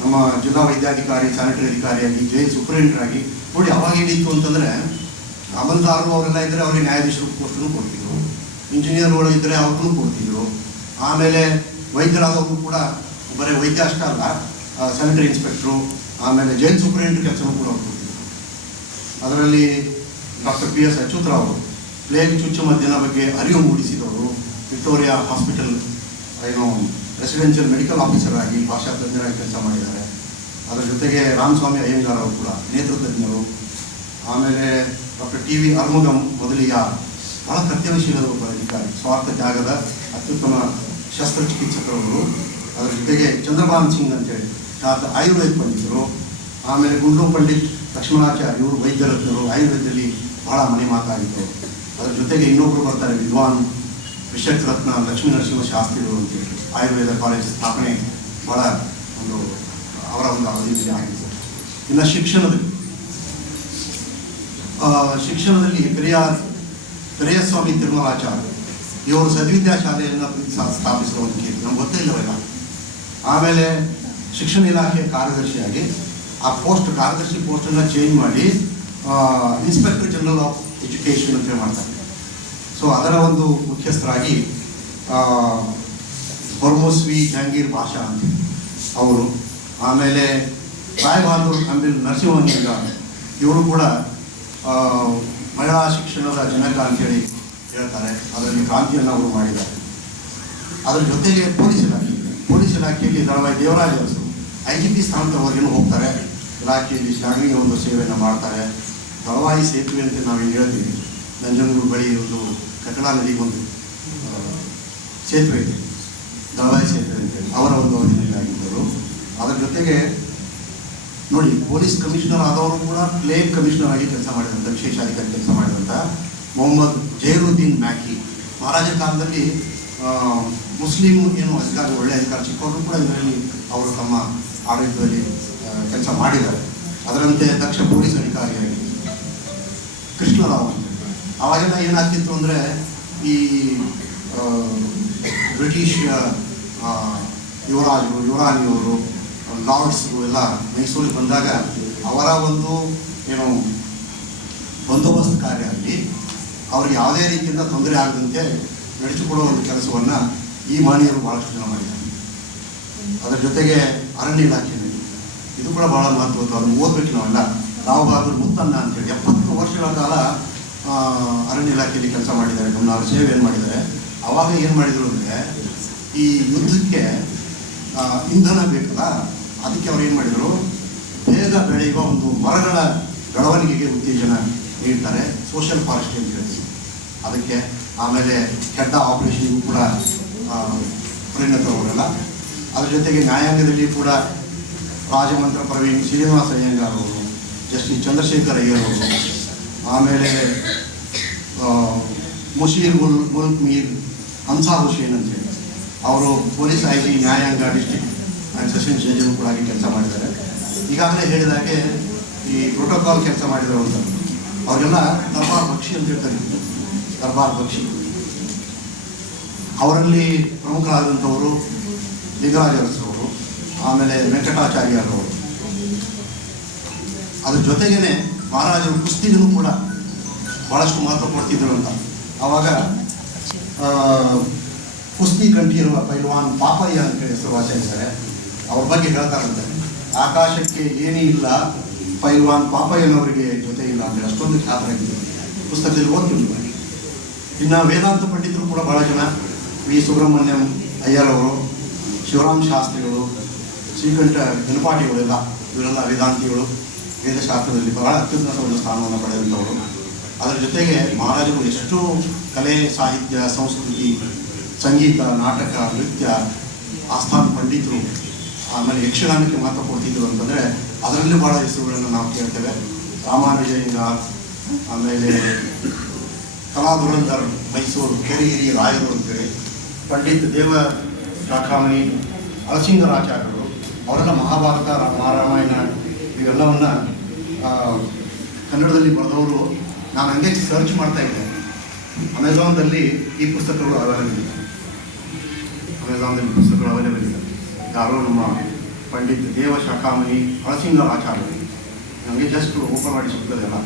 ನಮ್ಮ ಜಿಲ್ಲಾ ವೈದ್ಯಾಧಿಕಾರಿ, ಸ್ಯಾನಿಟರಿ ಅಧಿಕಾರಿಯಾಗಿ, ಜೈಲ್ ಸೂಪರಿಂಟೆಂಡರಾಗಿ ನೋಡಿ. ಅವಾಗ ಏನಿತ್ತು ಅಂತಂದರೆ, ಅಮಲ್ದಾರರು ಅವರೆಲ್ಲ ಇದ್ದರೆ ಅವರಿಗೆ ನ್ಯಾಯಾಧೀಶರು ಪೋಸ್ಟನ್ನು ಕೊಡ್ತಿದ್ರು, ಇಂಜಿನಿಯರ್ಗಳು ಇದ್ದರೆ ಅವ್ರಿಗೂ ಕೊಡ್ತಿದ್ರು. ಆಮೇಲೆ ವೈದ್ಯರಾದವರು ಕೂಡ ಬರೀ ವೈದ್ಯ ಅಷ್ಟೇ ಅಲ್ಲ, ಸ್ಯಾನಿಟರಿ ಇನ್ಸ್ಪೆಕ್ಟ್ರು, ಆಮೇಲೆ ಜೈಲ್ ಸೂಪರಿಂಟೆಂಡರ್ ಕೆಲಸನೂ ಕೂಡ ಅವ್ರು ಕೊಡ್ತಿದ್ರು. ಅದರಲ್ಲಿ ಡಾಕ್ಟರ್ PS ಅಚ್ಯುತರಾವ್ ಅವರು ಪ್ಲೇಗ್ ಚುಚ್ಚುಮದ್ದಿನ ಬಗ್ಗೆ ಅರಿವು ಮೂಡಿಸಿದವರು. Victoria hospital residential medical officer ಆಗಿ ಭಾಷಾ ತಜ್ಞರಾಗಿ ಕೆಲಸ ಮಾಡಿದ್ದಾರೆ. ಅದರ ಜೊತೆಗೆ ರಾಮಸ್ವಾಮಿ ಅಯ್ಯಂಗಾರ್ ಅವರು ಕೂಡ ನೇತೃತಜ್ಞರು. ಆಮೇಲೆ ಡಾಕ್ಟರ್ TV ಅರ್ಮುಗಂ ಮೊದಲಿಗ ಬಹಳ ಕರ್ತವ್ಯಶೀಲದ ಒಬ್ಬ ಅಧಿಕಾರಿ, ಸ್ವಾರ್ಥ ತ್ಯಾಗದ ಅತ್ಯುತ್ತಮ ಶಸ್ತ್ರಚಿಕಿತ್ಸಕರವರು. ಅದರ ಜೊತೆಗೆ ಚಂದ್ರಭಾನ್ ಸಿಂಗ್ ಅಂತೇಳಿ ಆಯುರ್ವೇದ ಪಂಡಿತರು. ಆಮೇಲೆ ಗುಂಡ್ಲು ಪಂಡಿತ್ ಲಕ್ಷ್ಮಣಾಚಾರ್ಯ, ಇವರು ವೈದ್ಯರತ್ನರು, ಆಯುರ್ವೇದದಲ್ಲಿ ಬಹಳ ಮನೆ ಮಾತಾಗಿತ್ತು. ಅದರ ಜೊತೆಗೆ ಇನ್ನೊಬ್ಬರು ಬರ್ತಾರೆ, ವಿದ್ವಾನ್ ವಿಷಕ್ ರತ್ನ ಲಕ್ಷ್ಮೀ ನರಸಿಂಹ ಶಾಸ್ತ್ರಿಗಳು ಅಂತೇಳಿ ಆಯುರ್ವೇದ ಕಾಲೇಜ್ ಸ್ಥಾಪನೆ ಬಹಳ ಅವರ ಒಂದು ಅವಧಿಯಲ್ಲಿ ಆಗಿದೆ. ಇನ್ನು ಶಿಕ್ಷಣದಲ್ಲಿ ಪೆರಿಯಸ್ವಾಮಿ ತಿರುಮಲಾಚಾರ್ಯ ಇವರು ಸದ್ವಿದ್ಯಾ ಶಾಲೆಯನ್ನು ಸ್ಥಾಪಿಸುವ ಒಂದು ಕೀರ್ತಿ ನಮ್ಗೆ ಗೊತ್ತೇ ಇಲ್ಲವಲ್ಲ. ಆಮೇಲೆ ಶಿಕ್ಷಣ ಇಲಾಖೆ ಕಾರ್ಯದರ್ಶಿಯಾಗಿ ಆ ಕಾರ್ಯದರ್ಶಿ ಪೋಸ್ಟನ್ನು ಚೇಂಜ್ ಮಾಡಿ ಇನ್ಸ್ಪೆಕ್ಟರ್ ಜನರಲ್ ಆಫ್ ಎಜುಕೇಷನ್ ಅಂತೇಳಿ ಮಾಡ್ತಾರೆ. ಸೊ ಅದರ ಒಂದು ಮುಖ್ಯಸ್ಥರಾಗಿ ಹೊರ್ಮೋಸ್ವಿ ಜಹಾಂಗೀರ್ ಭಾಷಾ ಅಂತ ಅವರು. ಆಮೇಲೆ ರಾಯ್ ಬಹದ್ದೂರ್ ಅಂಬಿಲ್ ನರಸಿಂಹಲಿಂಗ ಇವರು ಕೂಡ ಮಹಿಳಾ ಶಿಕ್ಷಣದ ಜನಕ ಅಂತೇಳಿ ಹೇಳ್ತಾರೆ. ಅದರಲ್ಲಿ ಕ್ರಾಂತಿಯನ್ನು ಅವರು ಮಾಡಿದ್ದಾರೆ. ಅದರ ಜೊತೆಗೆ ಪೊಲೀಸ್ ಇಲಾಖೆಯಲ್ಲಿ ದಳವಾಯಿ ದೇವರಾಜ ಅರಸರು IGP ಸ್ಥಾನದವರೆಗೂ ಹೋಗ್ತಾರೆ. ಇಲಾಖೆಯಲ್ಲಿ ಶ್ಲಾಘನೀಯ ಒಂದು ಸೇವೆಯನ್ನು ಮಾಡ್ತಾರೆ. ದಳವಾಯಿ ಸೇತುವೆ ಅಂತ ನಾವೇನು ಹೇಳ್ತೀವಿ, ನಂಜನಗೂಡು ಬಳಿ ಒಂದು ಕಟ್ಟಡ ನದಿಗೆ ಒಂದು ಸೇತುವೆ ಇದೆ, ದಳವಾಯಿ ಸೇತುವೆ ಅಂತೇಳಿ ಅವರ ಒಂದು ಅವಧಿಯಲ್ಲಿ ಆಗಿದ್ದರು. ಅದರ ಜೊತೆಗೆ ನೋಡಿ, ಪೊಲೀಸ್ ಕಮಿಷನರ್ ಆದವರು ಕೂಡ ಪ್ಲೇಗ್ ಕಮಿಷನರ್ ಆಗಿ ಕೆಲಸ ಮಾಡಿದಂಥ, ವಿಶೇಷಾಧಿಕಾರಿ ಕೆಲಸ ಮಾಡಿದಂಥ ಮೊಹಮ್ಮದ್ ಜೈರುದ್ದೀನ್ ಮ್ಯಾಕಿ. ಮಹಾರಾಜರ ಕಾಲದಲ್ಲಿ ಮುಸ್ಲಿಂ ಏನು ಅಧಿಕಾರಿ, ಒಳ್ಳೆಯ ಅಧಿಕಾರಿ ಚಿಕ್ಕವರು ಕೂಡ ಇದರಲ್ಲಿ ಅವರು ತಮ್ಮ ಆಡಳಿತದಲ್ಲಿ ಕೆಲಸ ಮಾಡಿದ್ದಾರೆ. ಅದರಂತೆ ದಕ್ಷ ಪೊಲೀಸ್ ಅಧಿಕಾರಿಯಾಗಿ ಕೃಷ್ಣರಾವ್. ಅವಾಗೆಲ್ಲ ಏನಾಗ್ತಿತ್ತು ಅಂದರೆ, ಈ ಬ್ರಿಟಿಷ್ ಯುವರಾಣಿಯವರು, ಲಾರ್ಡ್ಸ್ಗಳು ಎಲ್ಲ ಮೈಸೂರಿಗೆ ಬಂದಾಗ ಅವರ ಒಂದು ಬಂದೋಬಸ್ತ್ ಕಾರ್ಯ ಆಗಲಿ, ಅವ್ರಿಗೆ ಯಾವುದೇ ರೀತಿಯಿಂದ ತೊಂದರೆ ಆಗದಂತೆ ನಡೆಸಿಕೊಡುವ ಒಂದು ಕೆಲಸವನ್ನು ಈ ಮಾನ್ಯರು ಭಾಳಷ್ಟು ಜನ ಮಾಡಿದ್ದಾರೆ. ಅದರ ಜೊತೆಗೆ ಅರಣ್ಯ ಇಲಾಖೆಯಲ್ಲಿ ಇದು ಕೂಡ ಭಾಳ ಮಹತ್ವದ್ದು, ಅದನ್ನು ಓದಬೇಕು ನಾವೆಲ್ಲ. ರಾವ್ ಬಹದ್ದೂರ್ ಮುತ್ತಣ್ಣ ಅಂತೇಳಿ 70 ವರ್ಷಗಳ ಕಾಲ ಅರಣ್ಯ ಇಲಾಖೆಯಲ್ಲಿ ಕೆಲಸ ಮಾಡಿದ್ದಾರೆ, ಗಮನಾರ್ಹ ಸೇವೆಯನ್ನು ಮಾಡಿದ್ದಾರೆ. ಆವಾಗ ಏನು ಮಾಡಿದರು ಅಂದರೆ, ಈ ಯುದ್ಧಕ್ಕೆ ಇಂಧನ ಬೇಕಲ್ಲ, ಅದಕ್ಕೆ ಅವ್ರು ಏನು ಮಾಡಿದರು, ಬೇಗ ಬೆಳೆಯುವ ಒಂದು ಮರಗಳ ಬೆಳವಣಿಗೆಗೆ ಉತ್ತೇಜನ ನೀಡ್ತಾರೆ, ಸೋಷಿಯಲ್ ಫಾರೆಸ್ಟ್ರಿ ಅಂತ ಹೇಳ್ತೀವಿ ಅದಕ್ಕೆ. ಆಮೇಲೆ ಕೆಡ್ಡ ಆಪರೇಷನ್ಗೂ ಕೂಡ ಪರಿಣತವರೆಲ್ಲ. ಅದ್ರ ಜೊತೆಗೆ ನ್ಯಾಯಾಂಗದಲ್ಲಿ ಕೂಡ ರಾಜಮಂತ್ರ ಪ್ರವೀಣ್ ಶ್ರೀನಿವಾಸ ಅಯ್ಯಂಗಾರ್ ಅವರು, ಜಸ್ಟಿಸ್ ಚಂದ್ರಶೇಖರ್ ಅಯ್ಯರ್ ಅವರು, ಆಮೇಲೆ ಮುಷೀರ್ ಮುಲ್ಕ್ ಮೀರ್ ಹಂಸಾ ಹುಸೇನ್ ಅಂತೇಳಿ ಅವರು ಪೊಲೀಸ್ IG ನ್ಯಾಯಾಂಗ ಡಿಸ್ಟ್ರಿಕ್ಟ್ ಆ್ಯಂಡ್ ಸೆಷನ್ಸ್ ಜಡ್ಜನ್ನು ಕೂಡ ಆಗಿ ಕೆಲಸ ಮಾಡಿದ್ದಾರೆ. ಈಗಾಗಲೇ ಹೇಳಿದಾಗೆ ಈ ಪ್ರೋಟೋಕಾಲ್ ಕೆಲಸ ಮಾಡಿದ್ರು ಅಂತ ಅವರೆಲ್ಲ ದರ್ಬಾರ್ ಬಕ್ಷಿ ಅಂತ ಹೇಳ್ತಾರೆ. ದರ್ಬಾರ್ ಬಕ್ಷಿ ಅವರಲ್ಲಿ ಪ್ರಮುಖರಾದಂಥವರು ಲಿಂಗರಾಜ ಅರಸರವರು, ಆಮೇಲೆ ವೆಂಕಟಾಚಾರ್ಯರವರು. ಅದ್ರ ಜೊತೆಗೇನೆ ಮಹಾರಾಜರು ಕುಸ್ತಿಗೂ ಕೂಡ ಭಾಳಷ್ಟು ಮಹತ್ವ ಕೊಡ್ತಿದ್ರು ಅಂತ. ಆವಾಗ ಕುಸ್ತಿ ಕಂಠಿರುವ ಪೈಲ್ವಾನ್ ಪಾಪಯ್ಯ ಅಂತ ಹೇಳಿ ಹೆಸರುವಾಸಿದ್ದಾರೆ. ಅವ್ರ ಬಗ್ಗೆ ಹೇಳ್ತಾರಂತೆ, ಆಕಾಶಕ್ಕೆ ಏನೇ ಇಲ್ಲ ಪೈಲ್ವಾನ್ ಪಾಪಯ್ಯನವರಿಗೆ ಜೊತೆ ಇಲ್ಲ ಅಂದರೆ ಅಷ್ಟೊಂದು ಖ್ಯಾತರಾಗಿದೆ. ಪುಸ್ತಕದಲ್ಲಿ ಓದ್ತೀವಿ. ಇನ್ನು ವೇದಾಂತ ಪಂಡಿತರು ಕೂಡ ಭಾಳ ಜನ, ವಿ ಸುಬ್ರಹ್ಮಣ್ಯಂ ಅಯ್ಯರವರು, ಶಿವರಾಮ್ ಶಾಸ್ತ್ರಿಗಳು, ಶ್ರೀಕಂಠ ಗಣಪಾಟಿಗಳೆಲ್ಲ, ಇವರೆಲ್ಲ ವೇದಾಂತಿಗಳು, ವೇದಶಾಸ್ತ್ರದಲ್ಲಿ ಬಹಳ ಅತ್ಯುನ್ನತ ಒಂದು ಸ್ಥಾನವನ್ನು ಪಡೆದಂಥವರು. ಅದರ ಜೊತೆಗೆ ಮಹಾರಾಜರು ಎಷ್ಟು ಕಲೆ, ಸಾಹಿತ್ಯ, ಸಂಸ್ಕೃತಿ, ಸಂಗೀತ, ನಾಟಕ, ನೃತ್ಯ, ಆಸ್ಥಾನ ಪಂಡಿತರು, ಆಮೇಲೆ ಯಕ್ಷಗಾನಕ್ಕೆ ಮಹತ್ವ ಕೊಡ್ತಿದ್ರು ಅಂತಂದರೆ ಅದರಲ್ಲಿ ಭಾಳ ಹೆಸರುಗಳನ್ನು ನಾವು ಕೇಳ್ತೇವೆ. ರಾಮಾನುಜಯ್ಯಂಗ, ಆಮೇಲೆ ಕಲಾಧುರಂಧರ್ ಮೈಸೂರು, ಕೆರಿಗಿರಿ ರಾಯರು ಅಂತೇಳಿ, ಪಂಡಿತ್ ದೇವ ಶಾಖಾಮಣಿ, ಅಳಸಿಂಗರಾಚಾರ್ಯರು, ಅವರೆಲ್ಲ ಮಹಾಭಾರತ, ಮಹಾರಾಮಾಯಣ ಇವೆಲ್ಲವನ್ನು ಕನ್ನಡದಲ್ಲಿ ಬರೆದವರು. ನಾನು ಹಂಗೆ ಸರ್ಚ್ ಮಾಡ್ತಾ ಇದ್ದೆ, ಅಮೆಝಾನ್ದಲ್ಲಿ ಈ ಪುಸ್ತಕಗಳು ಅವೈಲೇಬಲ್ ಇದೆ. ಅಮೆಝಾನ್ದಲ್ಲಿ ಪುಸ್ತಕಗಳು ಅವೈಲೇಬಲ್ ಇದೆ. ಯಾರೋ ನಮ್ಮ ಪಂಡಿತ್ ದೇವ ಶಾಖಾಮಣಿ, ಅಳಸಿಂಗರಾಚಾರ್ಯರು, ನನಗೆ ಜಸ್ಟ್ ಓಪನ್ ಮಾಡಿ ಸಿಗ್ತದೆಲ್ಲ,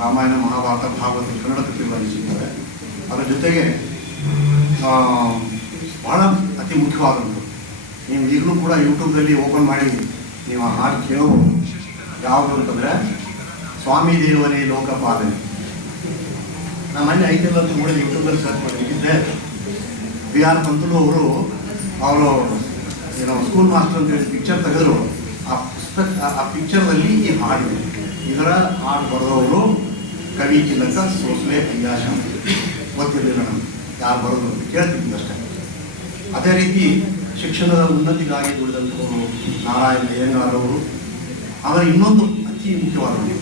ರಾಮಾಯಣ, ಮಹಾಭಾರತ, ಭಾಗವತ ಕನ್ನಡ ಕೃತಿಗಳಲ್ಲಿ ಸಿಗ್ತವೆ. ಅದರ ಜೊತೆಗೆ ಭಾಳ ಅತಿ ಮುಖ್ಯವಾದಂಥದ್ದು, ನೀವು ಈಗಲೂ ಕೂಡ ಯೂಟ್ಯೂಬ್ನಲ್ಲಿ ಓಪನ್ ಮಾಡಿ ನೀವು ಹಾಡು ಕೇಳಬಹುದು. ಯಾವುದು ಅಂತಂದರೆ ಸ್ವಾಮಿ ದೇವರೇ ಲೋಕಪಾಲನೆ. ನಾನು ಮೊನ್ನೆ ಐತಿಲ್ಲ ಅಂತ ನೋಡಿ ಯೂಟ್ಯೂಬಲ್ಲಿ ಸರ್ಚ್ ಮಾಡಿದ್ದೆ. ವಿ ಆರ್ ಪಂತಲು ಅವರು ಏನೋ ಸ್ಕೂಲ್ ಮಾಸ್ಟರ್ ಅಂತ ಹೇಳಿ ಪಿಕ್ಚರ್ ತೆಗೆದ್ರು. ಆ ಪಿಕ್ಚರ್ದಲ್ಲಿ ಈ ಹಾಡಿದೆ. ಇದರ ಹಾಡು ಬರೆದವರು ಕವಿ ತಿಲಕ ಸೋಸ್ಲೆ ಅಯ್ಯಾಶ. ಗೊತ್ತಿರಲಿಲ್ಲ ನಮ್ಗೆ ಯಾರು ಬರೋದು ಅಂತ ಕೇಳ್ತಿದ್ವಿ ಅಷ್ಟೇ. ಅದೇ ರೀತಿ ಶಿಕ್ಷಣದ ಉನ್ನತಿಗಾಗಿ ದುಡಿದಂಥವರು ನಾರಾಯಣ ಅಯ್ಯಂಗಾರವರು. ಆಮೇಲೆ ಇನ್ನೊಂದು ಅತಿ ಮುಖ್ಯವಾದದ್ದು,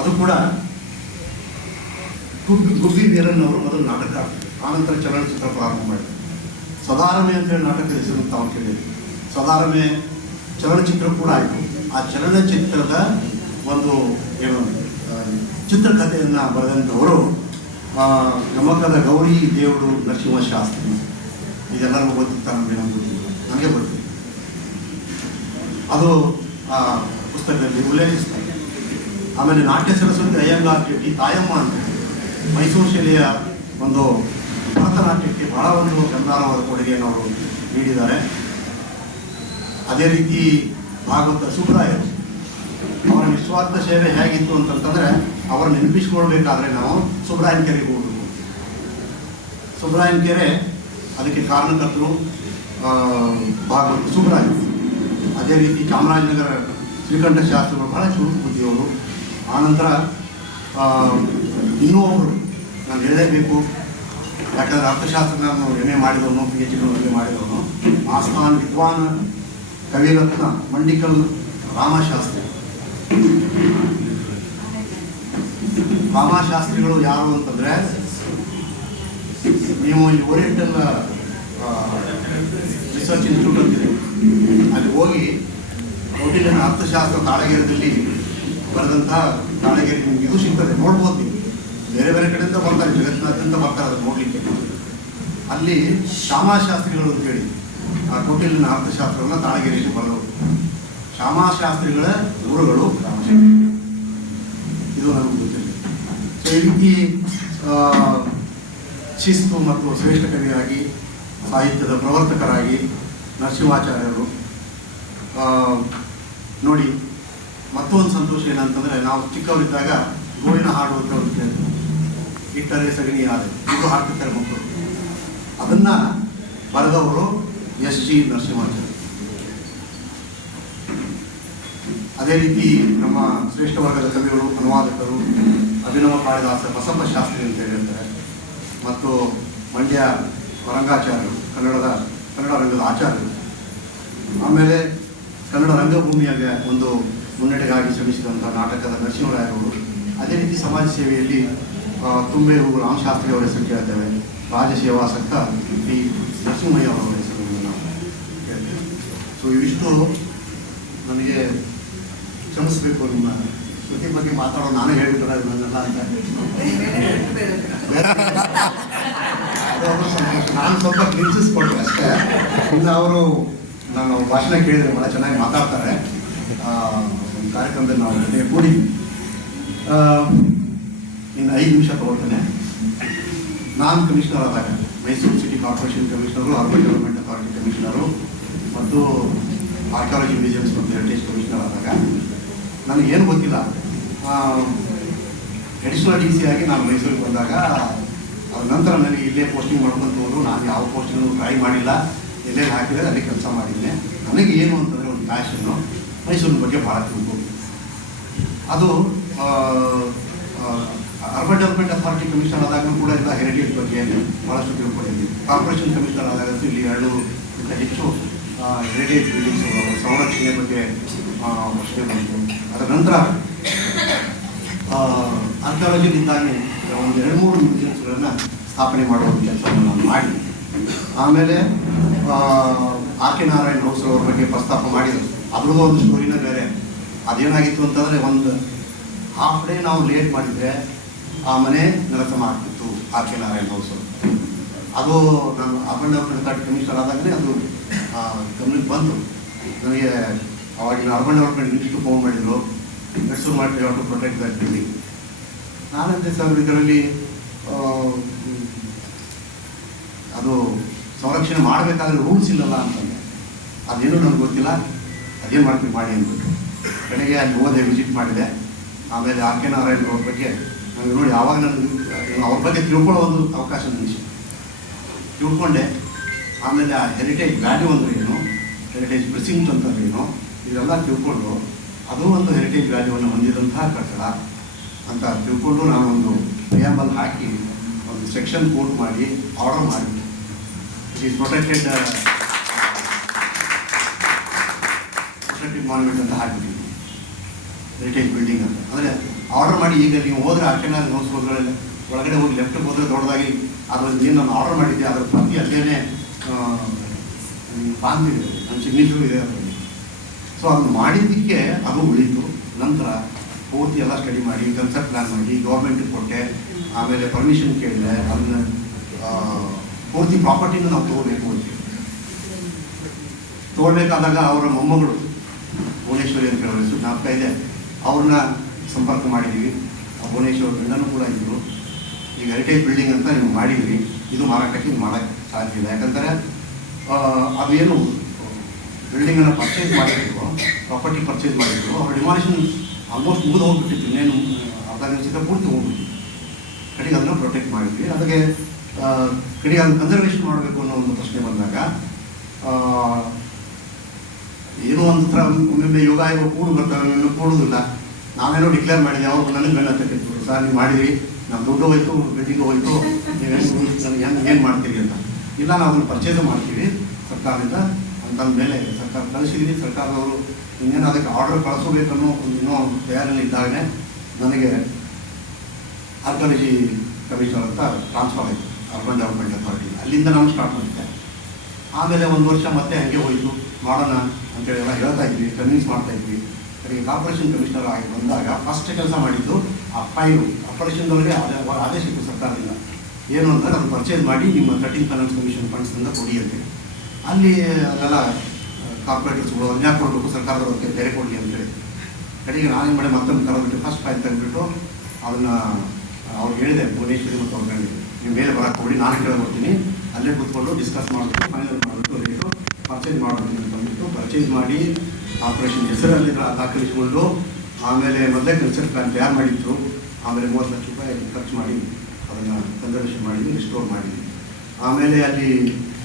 ಅದು ಕೂಡ ಗುಬ್ಬಿ ವೀರಣ್ಣವರು ಮೊದಲು ನಾಟಕ, ಆನಂತರ ಚಲನಚಿತ್ರ ಪ್ರಾರಂಭ ಮಾಡಿದರು. ಸದಾರಮೆ ಅಂತೇಳಿ ನಾಟಕದ ಹೆಸರು ತಾವು ಕೇಳಿದ್ವಿ. ಸದಾರಮೆ ಚಲನಚಿತ್ರ ಕೂಡ ಆಯಿತು. ಆ ಚಲನಚಿತ್ರದ ಒಂದು ಏನು ಚಿತ್ರಕಥೆಯನ್ನು ಬರೆದಂಥವರು ಗಮಕದ ಗೌರಿ ದೇವರು ನರಸಿಂಹಶಾಸ್ತ್ರಿ. ಇದೆಲ್ಲರಿಗೂ ಗೊತ್ತಿರ್ತಾರೆ, ನಮಗೆ ಗೊತ್ತಿಲ್ಲ, ನನಗೆ ಗೊತ್ತಿಲ್ಲ. ಅದು ಆ ಪುಸ್ತಕದಲ್ಲಿ ಉಲ್ಲೇಖಿಸ್ತಾರೆ. ಆಮೇಲೆ ನಾಟ್ಯ ಸರಸ್ವತಿ ಅಯ್ಯಂಗಾರ್ ಶೆಟ್ಟಿ ತಾಯಮ್ಮ ಅಂತ ಮೈಸೂರು ಶಾಲೆಯ ಒಂದು ಭರತನಾಟ್ಯಕ್ಕೆ ಬಹಳ ಒಂದು ಗಂಭೀರವಾದ ಕೊಡುಗೆಯನ್ನು ಅವರು ನೀಡಿದ್ದಾರೆ. ಅದೇ ರೀತಿ ಭಾಗವತ ಸುಬ್ರಾಯರು, ಅವರ ನಿಸ್ವಾರ್ಥ ಸೇವೆ ಹೇಗಿತ್ತು ಅಂತಂತಂದರೆ, ಅವರ ನೆನಪಿಸ್ಕೊಳ್ಬೇಕಾದ್ರೆ ನಾವು ಸುಬ್ರಾಯನ ಕೆರೆಗೆ ಹೋಗಬೇಕು. ಸುಬ್ರಾಯನ ಕೆರೆ ಅದಕ್ಕೆ ಕಾರಣಕರ್ತರು ಭಾಗವತ ಸುಬ್ರಾಯ. ಅದೇ ರೀತಿ ಚಾಮರಾಜನಗರ ಶ್ರೀಕಂಠ ಶಾಸ್ತ್ರಿಗಳು ಬಹಳ ಚುರುಕು ಬುದ್ಧಿಯವರು. ಆನಂತರ ಇನ್ನೂ ಒಬ್ಬರು ನಾನು ಹೇಳಲೇಬೇಕು, ಯಾಕಂದರೆ ಅರ್ಥಶಾಸ್ತ್ರ ನಾನು MA ಮಾಡಿದವನು, PhD MA ಮಾಡಿದವನು, ಆಸ್ಥಾನ ವಿದ್ವಾನ ಕವಿರತ್ನ ಮಂಡಿಕಲ್ ರಾಮಶಾಸ್ತ್ರಿ. ರಾಮಶಾಸ್ತ್ರಿಗಳು ಯಾರು ಅಂತಂದರೆ, ನೀವು ಈ ಓರಿಯೆಂಟಲ್ ರಿಸರ್ಚ್ ಇನ್ಸ್ಟಿಟ್ಯೂಟ್ ಅಂತಿದೆ, ಅಲ್ಲಿ ಹೋಗಿ ಕೌಟಿಲ್ಯನ ಅರ್ಥಶಾಸ್ತ್ರ ತಾಳಗೇರದಲ್ಲಿ ಬರೆದಂಥ ತಾಳಗೇರಿ ನಿಮ್ಗೆ ಇದು ಸಿಗ್ತದೆ, ನೋಡ್ಬೋದು. ನೀವು ಬೇರೆ ಬೇರೆ ಕಡೆಯಿಂದ ಬರ್ತಾರೆ, ಜಗತ್ತಿನಾದ್ಯಂತ ಬರ್ತಾರೆ ಅದನ್ನು ನೋಡಲಿಕ್ಕೆ. ಅಲ್ಲಿ ಶ್ಯಾಮಾಶಾಸ್ತ್ರಿಗಳು ಅಂತೇಳಿ ಆ ಕೌಟಿಲ್ಯನ ಅರ್ಥಶಾಸ್ತ್ರವನ್ನು ತಾಳಗೇರಿಯಲ್ಲಿ ಬರೆದವರು. ಶ್ಯಾಮಾಶಾಸ್ತ್ರಿಗಳ ಗುರುಗಳು ರಾಮಶಾಸ್ತ್ರಿ. ಇದು ನನಗೆ ಗೊತ್ತಿಲ್ಲ. ಸೊ ಈ ರೀತಿ ಶಿಸ್ತು ಮತ್ತು ಶ್ರೇಷ್ಠ ಕವಿಯಾಗಿ, ಸಾಹಿತ್ಯದ ಪ್ರವರ್ತಕರಾಗಿ ನರಸಿಂಹಾಚಾರ್ಯರು. ನೋಡಿ, ಮತ್ತೊಂದು ಸಂತೋಷ ಏನಂತಂದರೆ, ನಾವು ಚಿಕ್ಕವರಿದ್ದಾಗ ಗೋವಿನ ಹಾಡು ಅಂತ ಒಂದು ಕೇಳ್ತೀವಿ. ಇಟ್ಟರೆ ಸಗಣಿ ಆದ ಇದು ಹಾಡ್ತಿರ್ತಾರೆ ಮಕ್ಕಳು. ಅದನ್ನು ಬರೆದವರು SG ನರಸಿಂಹಾಚಾರ್ಯ. ಅದೇ ರೀತಿ ನಮ್ಮ ಶ್ರೇಷ್ಠ ವರ್ಗದ ಕವಿಗಳು, ಅನುವಾದಕರು ಅಭಿನವ ಕಾಳಿದಾಸ ಬಸಪ್ಪ ಶಾಸ್ತ್ರಿ ಅಂತ ಹೇಳ್ತಾರೆ. ಮತ್ತು ಮಂಡ್ಯ ವರಂಗಾಚಾರ್ಯರು, ಕನ್ನಡ ರಂಗದ ಆಚಾರ್ಯರು. ಆಮೇಲೆ ಕನ್ನಡ ರಂಗಭೂಮಿಯಾಗ ಒಂದು ಮುನ್ನಡೆಗಾಗಿ ಶ್ರಮಿಸಿದಂಥ ನಾಟಕದ ನರಸಿಂಹರಾಯರವರು. ಅದೇ ರೀತಿ ಸಮಾಜ ಸೇವೆಯಲ್ಲಿ ತುಂಬೆವು ರಾಮಶಾಸ್ತ್ರಿ ಅವರ ಹೆಸರು ಕೇಳ್ತೇವೆ. ರಾಜಸೇವಾ ಸಂಘ P. ನರಸಿಂಹಯ್ಯ ಅವರ ಹೆಸರನ್ನು ನಾವು ಕೇಳ್ತೇವೆ. ಸೊ ಇವಿಷ್ಟು ನನಗೆ ಕ್ಷಮಿಸಬೇಕು. ನಿಮ್ಮ ಶ್ರುತಿ ಬಗ್ಗೆ ಮಾತಾಡೋ ನಾನೇ ಹೇಳ್ಬಿಟ್ರೆ ನನ್ನೆಲ್ಲ ಅಂತ ನಾನು ಸ್ವಲ್ಪ ನಿಲ್ಲಿಸ್ಕೊಳ್ತೀನಿ ಅಷ್ಟೇ. ಇನ್ನು ಅವರು ನಾನು ಭಾಷಣ ಕೇಳಿದರೆ ಭಾಳ ಚೆನ್ನಾಗಿ ಮಾತಾಡ್ತಾರೆ. ಒಂದು ಕಾರ್ಯಕ್ರಮದಲ್ಲಿ ನಾವು ಜೊತೆಗೆ ಕೂಡಿದ್ವಿ. ಇನ್ನು 5 ನಿಮಿಷ ತಗೊಳ್ತೇನೆ. ನಾನು ಕಮಿಷನರ್ ಆದಾಗ, Mysuru city corporation commissioner, urban development authority commissioner ಮತ್ತು ಆರ್ಕಿಯಾಲಜಿ ಮ್ಯೂಸಿಯಮ್ಸ್ ಮತ್ತು ಹೆರಿಟೇಜ್ ಕಮಿಷನರ್ ಆದಾಗ ನನಗೇನು ಗೊತ್ತಿಲ್ಲ. ಅಡಿಷನಲ್ DC ಆಗಿ ನಾನು ಮೈಸೂರಿಗೆ ಬಂದಾಗ, ಅದ ನಂತರ ನನಗೆ ಇಲ್ಲೇ ಪೋಸ್ಟಿಂಗ್ ಮಾಡ್ಕೊಂತವರು. ನಾನು ಯಾವ ಪೋಸ್ಟಿಂಗ್ ಟ್ರೈ ಮಾಡಿಲ್ಲ, ಎಲ್ಲೆಲ್ಲಿ ಹಾಕಿದರೆ ಅಲ್ಲಿ ಕೆಲಸ ಮಾಡಿದ್ದೆ. ನನಗೆ ಏನು ಅಂತಂದರೆ ಒಂದು ಪ್ಯಾಷನ್ನು, ಮೈಸೂರಿನ ಬಗ್ಗೆ ಭಾಳ ತಿಳ್ಕೊಂಡು. ಅದು ಅರ್ಬನ್ ಡೆವಲಪ್ಮೆಂಟ್ ಅಥಾರಿಟಿ ಕಮಿಷನರ್ ಆದಾಗಲೂ ಕೂಡ ಎಲ್ಲ ಹೆರಿಟೇಜ್ ಬಗ್ಗೆ ಭಾಳಷ್ಟು ತಿಳ್ಕೊಂಡಿದ್ವಿ. ಕಾರ್ಪೊರೇಷನ್ ಕಮಿಷನರ್ ಆದಾಗಂತೂ ಇಲ್ಲಿ 200ಕ್ಕಿಂತ ಹೆಚ್ಚು ಹೆರಿಟೇಜ್ ಬಿಲ್ಡಿಂಗ್ಸ್ ಸಂರಕ್ಷಣೆ ಬಗ್ಗೆ ಪ್ರಶ್ನೆ ಬಂತು. ಅದರ ನಂತರ ಆರ್ಕಿಯಾಲಜಿಯಿಂದಾಗಿ ಒಂದು 2-3 ಮ್ಯೂಸಿಯಮ್ಸ್ಗಳನ್ನು ಸ್ಥಾಪನೆ ಮಾಡುವ ಕೆಲಸವನ್ನು ನಾನು ಮಾಡಿ, ಆಮೇಲೆ ಆರ್.ಕೆ. ನಾರಾಯಣ್ ಹೌಸ್ ಅವ್ರ ಬಗ್ಗೆ ಪ್ರಸ್ತಾಪ ಮಾಡಿದರು. ಅದ್ರದ್ದು ಒಂದು ಸ್ಟೋರಿನ ಬೇರೆ. ಅದೇನಾಗಿತ್ತು ಅಂತಂದರೆ, ಒಂದು ಹಾಫ್ ಡೇ ನಾವು ಲೇಟ್ ಮಾಡಿದರೆ ಆ ಮನೆ ನೆಲಸಮ ಆಗ್ತಿತ್ತು ಆರ್.ಕೆ. ನಾರಾಯಣ್ ಹೌಸ್. ಅದು ನಾನು ಅರ್ಬನ್ ಡೆವಲಪ್ಮೆಂಟ್ ಅಥಾರಿಟಿ ಕಮಿಷನರ್ ಆದಾಗಲೇ ಅದು ಗಮನಕ್ಕೆ ಬಂತು ನನಗೆ. ಅವಾಗಿನ ಅರ್ಬನ್ ಡೆವಲಪ್ಮೆಂಟ್ ಮಿನಿಸ್ಟ್ರು ಫೋನ್ ಮಾಡಿದರು, ಮೆಟ್ಸೂರು ಮಾಡಿ ಟು ಪ್ರೊಟೆಕ್ಟ್ ದಟ್ ಬಿಲ್ಡಿಂಗ್. ನಾನಂತೆ ಸರ್ ಇದರಲ್ಲಿ ಅದು ಸಂರಕ್ಷಣೆ ಮಾಡಬೇಕಾದ್ರೆ ರೂಲ್ಸ್ ಇಲ್ಲಲ್ಲ ಅಂತಂದೆ. ಅದೇನು ನನಗೆ ಗೊತ್ತಿಲ್ಲ, ಅದೇನು ಮಾಡ್ತೀವಿ ಮಾಡಿ ಅಂದ್ಬಿಟ್ಟು ಕಡೆಗೆ ಅಲ್ಲಿ ಹೋದೆ, ವಿಸಿಟ್ ಮಾಡಿದೆ. ಆಮೇಲೆ ಆರ್.ಕೆ. ನಾರಾಯಣ್ ಅವ್ರ ಬಗ್ಗೆ ನನಗೆ ನೋಡಿ ಯಾವಾಗ ನನಗೆ ಅವ್ರ ಬಗ್ಗೆ ತಿಳ್ಕೊಳ್ಳೋ ಒಂದು ಅವಕಾಶ ನನಗೆ ತಿಳ್ಕೊಂಡೆ. ಆಮೇಲೆ ಆ ಹೆರಿಟೇಜ್ ವ್ಯಾಲ್ಯೂ ಅಂದ್ರೆ ಏನು, ಹೆರಿಟೇಜ್ ಪ್ರಿಸಿಂಕ್ಟ್ ಅಂತಂದ್ರೆ ಏನು, ಇದೆಲ್ಲ ತಿಳ್ಕೊಂಡು ಅದು ಒಂದು ಹೆರಿಟೇಜ್ ವ್ಯಾಲ್ಯೂವನ್ನು ಹೊಂದಿದಂತಹ ಕಟ್ಟಡ ಅಂತ ತಿಳ್ಕೊಂಡು ನಾನೊಂದು ಪ್ರಿಯಾಂಬಲ್ ಹಾಕಿ ಒಂದು ಸೆಕ್ಷನ್ ಕೋಟ್ ಮಾಡಿ ಆರ್ಡರ್ ಮಾಡಿ ಇಟ್ ಈಸ್ ಪ್ರೊಟೆಕ್ಟೆಡ್ ಮಾನ್ಯುಮೆಂಟ್ ಅಂತ ಹಾಕಿಬಿಟ್ಟಿದ್ವಿ, ಹೆರಿಟೇಜ್ ಬಿಲ್ಡಿಂಗ್ ಅಂತ. ಅಂದರೆ ಆರ್ಡರ್ ಮಾಡಿ ಈಗ ನೀವು ಹೋದರೆ ಆರ್.ಕೆ. ನಾರಾಯಣ್ ಹೌಸ್ ಒಳಗಡೆ ಹೋಗಿ ಲೆಫ್ಟ್ಗೆ ಹೋದರೆ ದೊಡ್ಡದಾಗಿ ಅದರಲ್ಲಿ ಏನು ನಾನು ಆರ್ಡರ್ ಮಾಡಿದ್ದೆ ಅದರ ಪ್ರತಿ ಅದೇನೇ ಕಾಣ್ತಿದೆ, ನನ್ನ ಸಿಗ್ನೇಚರು ಇದೆ ಅದರಲ್ಲಿ. ಸೊ ಅದನ್ನು ಮಾಡಿದ್ದಕ್ಕೆ ಅದು ಉಳೀತು. ನಂತರ ಪೂರ್ತಿ ಎಲ್ಲ ಸ್ಟಡಿ ಮಾಡಿ ಕನ್ಸೆಪ್ಟ್ ಪ್ಲ್ಯಾನ್ ಮಾಡಿ ಗೌರ್ಮೆಂಟಿಗೆ ಕೊಟ್ಟೆ. ಆಮೇಲೆ ಪರ್ಮಿಷನ್ ಕೇಳಿದೆ. ಅದನ್ನ ಪೂರ್ತಿ ಪ್ರಾಪರ್ಟಿನ ನಾವು ತೊಗೋಬೇಕು ಅಂತೀವಿ. ತೊಗೊಳ್ಬೇಕಾದಾಗ ಅವರ ಮೊಮ್ಮಗಳು ಭುವನೇಶ್ವರಿ ಅಂತ ಹೇಳೋದು ಜ್ಞಾಪಕ ಇದೆ, ಅವ್ರನ್ನ ಸಂಪರ್ಕ ಮಾಡಿದ್ದೀವಿ. ಭುವನೇಶ್ವರ್ ಗಂಡನೂ ಕೂಡ ಇದ್ದರು. ಈಗ ಹೆರಿಟೇಜ್ ಬಿಲ್ಡಿಂಗ್ ಅಂತ ನೀವು ಮಾಡಿದ್ರಿ, ಇದು ಮಾರಾಟಕ್ಕೆ ಮಾಡೋಕ್ಕೆ ಸಾಧ್ಯ ಇಲ್ಲ. ಯಾಕಂದರೆ ಅದೇನು ಬಿಲ್ಡಿಂಗನ್ನು ಪರ್ಚೇಸ್ ಮಾಡಿದ್ರು, ಪ್ರಾಪರ್ಟಿ ಪರ್ಚೇಸ್ ಮಾಡಿದ್ರು, ಅವ್ರ ಡಿಮಾಲಿಷನ್ ಆಲ್ಮೋಸ್ಟ್ ಮುಗಿದು ಹೋಗ್ಬಿಟ್ಟಿತ್ತು. ಇನ್ನೇನು ಅರ್ಧ ನಿಮಿಷದ ಪೂರ್ತಿ ಹೋಗ್ಬಿಟ್ಟಿತ್ತು. ಕಡೆಗೆ ಅದನ್ನು ಪ್ರೊಟೆಕ್ಟ್ ಮಾಡಿದ್ವಿ. ಅದಕ್ಕೆ ಕಡೆಗೆ ಅದನ್ನು ಕನ್ಸರ್ವೇಷನ್ ಮಾಡಬೇಕು ಅನ್ನೋ ಒಂದು ಪ್ರಶ್ನೆ ಬಂದಾಗ ಏನೋ ಒಂಥರ ಒಮ್ಮೊಮ್ಮೆ ಯೋಗ ಆಯೋಗ ಕೂಡು ಬರ್ತವೆ, ಒಮ್ಮೊಮ್ಮೆ ಕೂಡುವುದಿಲ್ಲ. ನಾವೇನೋ ಡಿಕ್ಲೇರ್ ಮಾಡಿದ್ವಿ, ಅವ್ರು ನನಗೆ ಬೆನ್ನ ತಟ್ಟಿದ್ರು, ಸರ್ ನೀವು ಮಾಡಿದ್ರಿ, ನಮ್ಮ ದುಡ್ಡು ಹೋಯ್ತು, ಬಿಲ್ಡಿಂಗು ಹೋಯ್ತು, ನೀವು ನನಗೆ ಏನು ಮಾಡ್ತೀರಿ ಅಂತ. ಇಲ್ಲ, ನಾವು ಅದನ್ನು ಪರ್ಚೇಸ್ ಮಾಡ್ತೀವಿ ಸರ್ಕಾರದಿಂದ ಅಂತಂದ ಮೇಲೆ ಸರ್ಕಾರ ಕಳಿಸಿದ್ವಿ. ಸರ್ಕಾರದವರು ಇನ್ನೇನು ಅದಕ್ಕೆ ಆರ್ಡರ್ ಕಳಿಸಬೇಕನ್ನೋ ಇನ್ನೂ ತಯಾರಿಯಲ್ಲಿ ಇದ್ದಾಗಲೇ ನನಗೆ ಆರ್ಕಿಯಾಲಜಿ ಕಮಿಷನರ್ ಅಂತ ಟ್ರಾನ್ಸ್ಫರ್ ಆಯಿತು ಅರ್ಬನ್ ಡೆವಲಪ್ಮೆಂಟ್ ಅಥಾರಿಟಿ. ಅಲ್ಲಿಂದ ನಾವು ಸ್ಟಾರ್ಟ್ ಮಾಡಿದ್ದೆ. ಆಮೇಲೆ 1 ವರ್ಷ ಮತ್ತೆ ಹಾಗೆ ಹೋಯಿತು, ಮಾಡೋಣ ಅಂತೇಳಿ ಎಲ್ಲ ಹೇಳ್ತಾ ಇದ್ವಿ, ಕನ್ವಿನ್ಸ್ ಮಾಡ್ತಾ ಇದ್ವಿ. ಕಡೆಗೆ ಕಾರ್ಪೊರೇಷನ್ ಕಮಿಷನರ್ ಆಗಿ ಬಂದಾಗ ಫಸ್ಟ್ ಕೆಲಸ ಮಾಡಿದ್ದು ಆ ಫೈಲು ಕಾರ್ಪೊರೇಷನ್ದೊಳಗೆ ಆದೇಶ ಇತ್ತು ಸರ್ಕಾರದಿಂದ, ಏನು ಅಂದರೆ ಅದನ್ನು ಪರ್ಚೇಸ್ ಮಾಡಿ ನಿಮ್ಮ 13th ಫೈನಾನ್ಸ್ ಕಮಿಷನ್ ಫಂಡ್ಸಿಂದ ಕೊಡಿ ಅಂತೇಳಿ. ಅಲ್ಲಿ ಅದೆಲ್ಲ ಕಾರ್ಪೊರೇಟರ್ಸ್ಗಳು ಅನ್ಯಾಯ ಕೊಡಬೇಕು, ಸರ್ಕಾರದವ್ರಿಗೆ ಬೇರೆ ಕೊಡಲಿ ಅಂತೇಳಿ. ಕಡೆಗೆ ನಾನೇನು ಮಾಡಿ ಮತ್ತೊಂದು ಕರೆದ್ಬಿಟ್ಟು ಫಸ್ಟ್ ಫೈಲ್ ತೆಗೆದುಬಿಟ್ಟು ಅದನ್ನು ಅವ್ರಿಗೆ ಹೇಳಿದೆ, ಭುವನೇಶ್ವರಿ ಮತ್ತು ಅವ್ರ ಗಂಡಿಗೆ, ನೀವು ಮೇಲೆ ಬರೋಕ್ಕೆ ಹೋಗಿ ನಾನು ಕೇಳ್ಕೊಡ್ತೀನಿ, ಅಲ್ಲೇ ಕೂತ್ಕೊಂಡು ಡಿಸ್ಕಸ್ ಮಾಡಿಬಿಟ್ಟು ಫೈನಲ್ ಮಾಡಿಬಿಟ್ಟು ರೇಟು ಪರ್ಚೇಸ್ ಮಾಡೋದು ಅಂತ ಬಂದುಬಿಟ್ಟು ಪರ್ಚೇಸ್ ಮಾಡಿ ಕಾರ್ಪೊರೇಷನ್ ಹೆಸರಲ್ಲಿ ದಾಖಲಿಸಿಕೊಂಡು ಆಮೇಲೆ ಮೊದಲೇ ಕನ್ಸೆಪ್ಟ್ ಪ್ಲಾನ್ ತಯಾರು ಮಾಡಿದ್ರು. ಆಮೇಲೆ 30 ಲಕ್ಷ ರೂಪಾಯಿ ಖರ್ಚು ಮಾಡಿ ಅದನ್ನು ಕನ್ಸರ್ವೇಷನ್ ಮಾಡಿದ್ವಿ, ರಿಸ್ಟೋರ್ ಮಾಡಿದ್ವಿ. ಆಮೇಲೆ ಅಲ್ಲಿ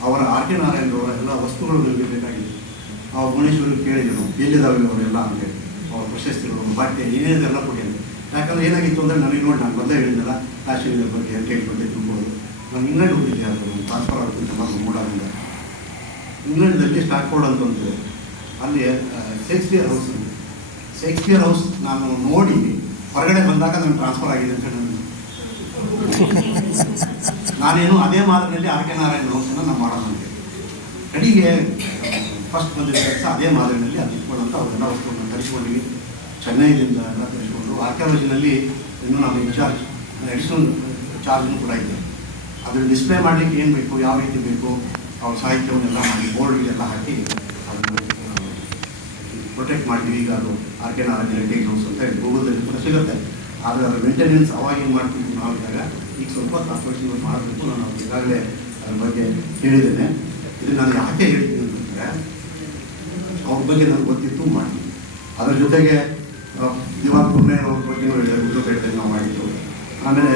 ಅವರ ಆರ್.ಕೆ. ನಾರಾಯಣ್ ಅವರ ಎಲ್ಲ ವಸ್ತುಗಳು ನಮಗೆ ಬೇಕಾಗಿತ್ತು. ನಾವು ಭುವನೇಶ್ವರಿಗೆ ಕೇಳಿದ್ರು, ಎಲ್ಲಿದ್ದಾವೆ ಅವರೆಲ್ಲ ಅಂತೇಳಿ, ಅವ್ರ ಪ್ರಶಸ್ತಿಗಳು, ಬಟ್ಟೆ ಏನೇನೆಲ್ಲ ಕೊಡಿ ಅಂತ. ಯಾಕಂದರೆ ಏನಾಗಿತ್ತು ಅಂದರೆ ನನಗೆ ನೋಡಿ, ನಾನು ಮೊದಲೇ ಹೇಳಿದ್ನಲ್ಲ ಕಾಶ್ಮೀರದ ಬಗ್ಗೆ ಹೆರಿಟೇಜ್ ಬಗ್ಗೆ ತಿಳ್ಕೊಳ್ಳೋದು. ನಾನು ಇಂಗ್ಲೆಂಡ್ ಹೋಗಿದ್ದೆ, ಅದು ಟ್ರಾನ್ಸ್ಫರ್ ಆಗುತ್ತೆ ನಮ್ಮ ಮೂಡಾಗಿಂದ. ಇಂಗ್ಲೆಂಡಲ್ಲಿ ಸ್ಟಾಟ್ಫೋರ್ಡ್ ಅಂತ ಅಂತಿದೆ, ಅಲ್ಲಿ ಶೇಕ್ಸ್ಪಿಯರ್ ಹೌಸ್ ನಾನು ನೋಡಿ ಹೊರಗಡೆ ಬಂದಾಗ ನಾನು ಟ್ರಾನ್ಸ್ಫರ್ ಆಗಿದೆ ಅಂತ ಹೇಳಿ ನಾನೇನು ಅದೇ ಮಾದರಿಯಲ್ಲಿ ಆರ್.ಕೆ. ನಾರಾಯಣ್ ಹೌಸನ್ನು ನಾವು ಮಾಡೋಣ ಅಂತ. ಕಡೆಗೆ ಫಸ್ಟ್ ಬಂದಿದ್ದ ಕೆಲಸ ಅದೇ ಮಾದರಿಯಲ್ಲಿ ಅದು ಇಟ್ಕೊಳ್ಳೋಂಥ ಅವರೆಲ್ಲ ವಸ್ತುಗಳನ್ನು ತರಿಸ್ಕೊಂಡಿವಿ. ಚೆನ್ನೈದಿಂದ ಎಲ್ಲ ತರಿಸ್ಕೊಂಡು ಆರ್ಕಿಯಾಲಜಿನಲ್ಲಿ ಇನ್ನೂ ನಾವು ಇನ್ಚಾರ್ಜ್ ಅಡಿಷನಲ್ ಚಾರ್ಜ್ನೂ ಕೂಡ ಇದೆ. ಅದನ್ನು ಡಿಸ್ಪ್ಲೇ ಮಾಡಲಿಕ್ಕೆ ಏನು ಬೇಕು, ಯಾವ ರೀತಿ ಬೇಕು, ಅವ್ರ ಸಾಹಿತ್ಯವನ್ನೆಲ್ಲ ಮಾಡಿ ಬೋರ್ಡ್ಗೆಲ್ಲ ಹಾಕಿ ಅದನ್ನು ಪ್ರೊಟೆಕ್ಟ್ ಮಾಡಿದ್ವಿ. ಈಗ ಅದು ಆರ್.ಕೆ. ನಾರಾಯಣ್ ಹೆರಿಟೇಜ್ ಹೌಸ್ ಅಂತ ಹೇಳಿ ಗೂಗಲ್ದಲ್ಲಿ ಕೂಡ ಸಿಗುತ್ತೆ. ಆದರೆ ಅದರ ಮೇಂಟೆನೆನ್ಸ್ ಅವಾಗ ಏನು ಮಾಡ್ತಿದ್ವಿ ನಾವು ಇದ್ದಾಗ, ಈಗ ಸ್ವಲ್ಪ ಕಾರ್ಪೊರೇಷನ್ ಮಾಡಬೇಕು. ನಾನು ಈಗಾಗಲೇ ಅದ್ರ ಬಗ್ಗೆ ಹೇಳಿದ್ದೇನೆ. ಇದು ನಾನು ಯಾಕೆ ಹೇಳ್ತೀನಿ ಅಂತಂದರೆ, ಅವ್ರ ಬಗ್ಗೆ ನನಗೆ ಗೊತ್ತಿತ್ತು, ಮಾಡಿ. ಅದರ ಜೊತೆಗೆ ದಿವಾನ್ ಪುರ್ಣೆ ಅವ್ರ ಬಗ್ಗೆನೂ ಹೇಳಿದೆ, ಗುಜರಾತಲ್ಲಿ ನಾವು ಮಾಡಿದ್ದು. ಆಮೇಲೆ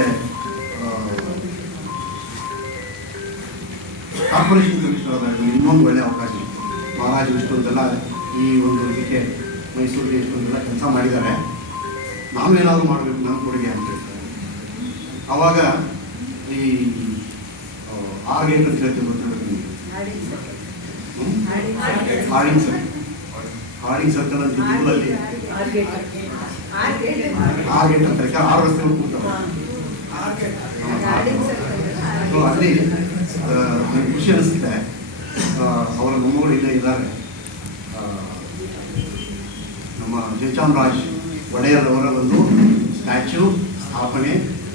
ಕಾರ್ಪೊರೇಷನ್ ಕಮಿಷನರ್ ಆದಾಗ ಇನ್ನೊಂದು ಒಳ್ಳೆಯ ಅವಕಾಶ ಇತ್ತು. ಮಹಾರಾಜ್ ಇಷ್ಟೊಂದೆಲ್ಲ ಈ ಒಂದು ಇದಕ್ಕೆ ಮೈಸೂರಿಗೆ ಇಷ್ಟೊಂದೆಲ್ಲ ಕೆಲಸ ಮಾಡಿದ್ದಾರೆ, ನಾವೇನಾದರೂ ಮಾಡಬೇಕು, ನಮ್ಮ ಕೊಡುಗೆ ಅಂತ ಹೇಳ್ತಾರೆ. ಆವಾಗ ಈ ಆರ್ಗೇಟ್ ಅಂತ ಹೇಳ್ತೀವಿ ಗೊತ್ತಿರೋದು ಹಾರ್ಡಿಂಗ್ ಸರ್ಕಲ್ ಅಂತ ಊರಲ್ಲಿ ಆರ್ಗೇಟ್ ಅಂತ 6 ರಸ್ತೆ ಕೂಡ್ತಾವೆ. ಸೊ ಅಲ್ಲಿ ನನಗೆ ಖುಷಿ ಅನಿಸ್ತಿದೆ. ಅವರ ಮೊಮ್ಮಗಳು ಇಲ್ಲೇ ಇದ್ದಾರೆ. ನಮ್ಮ ಜಯಚಾಮರಾಜ್ ಒಡೆಯರ್ ಅವರ ಒಂದು ಸ್ಟ್ಯಾಚ್ಯೂ ಸ್ಥಾಪನೆ,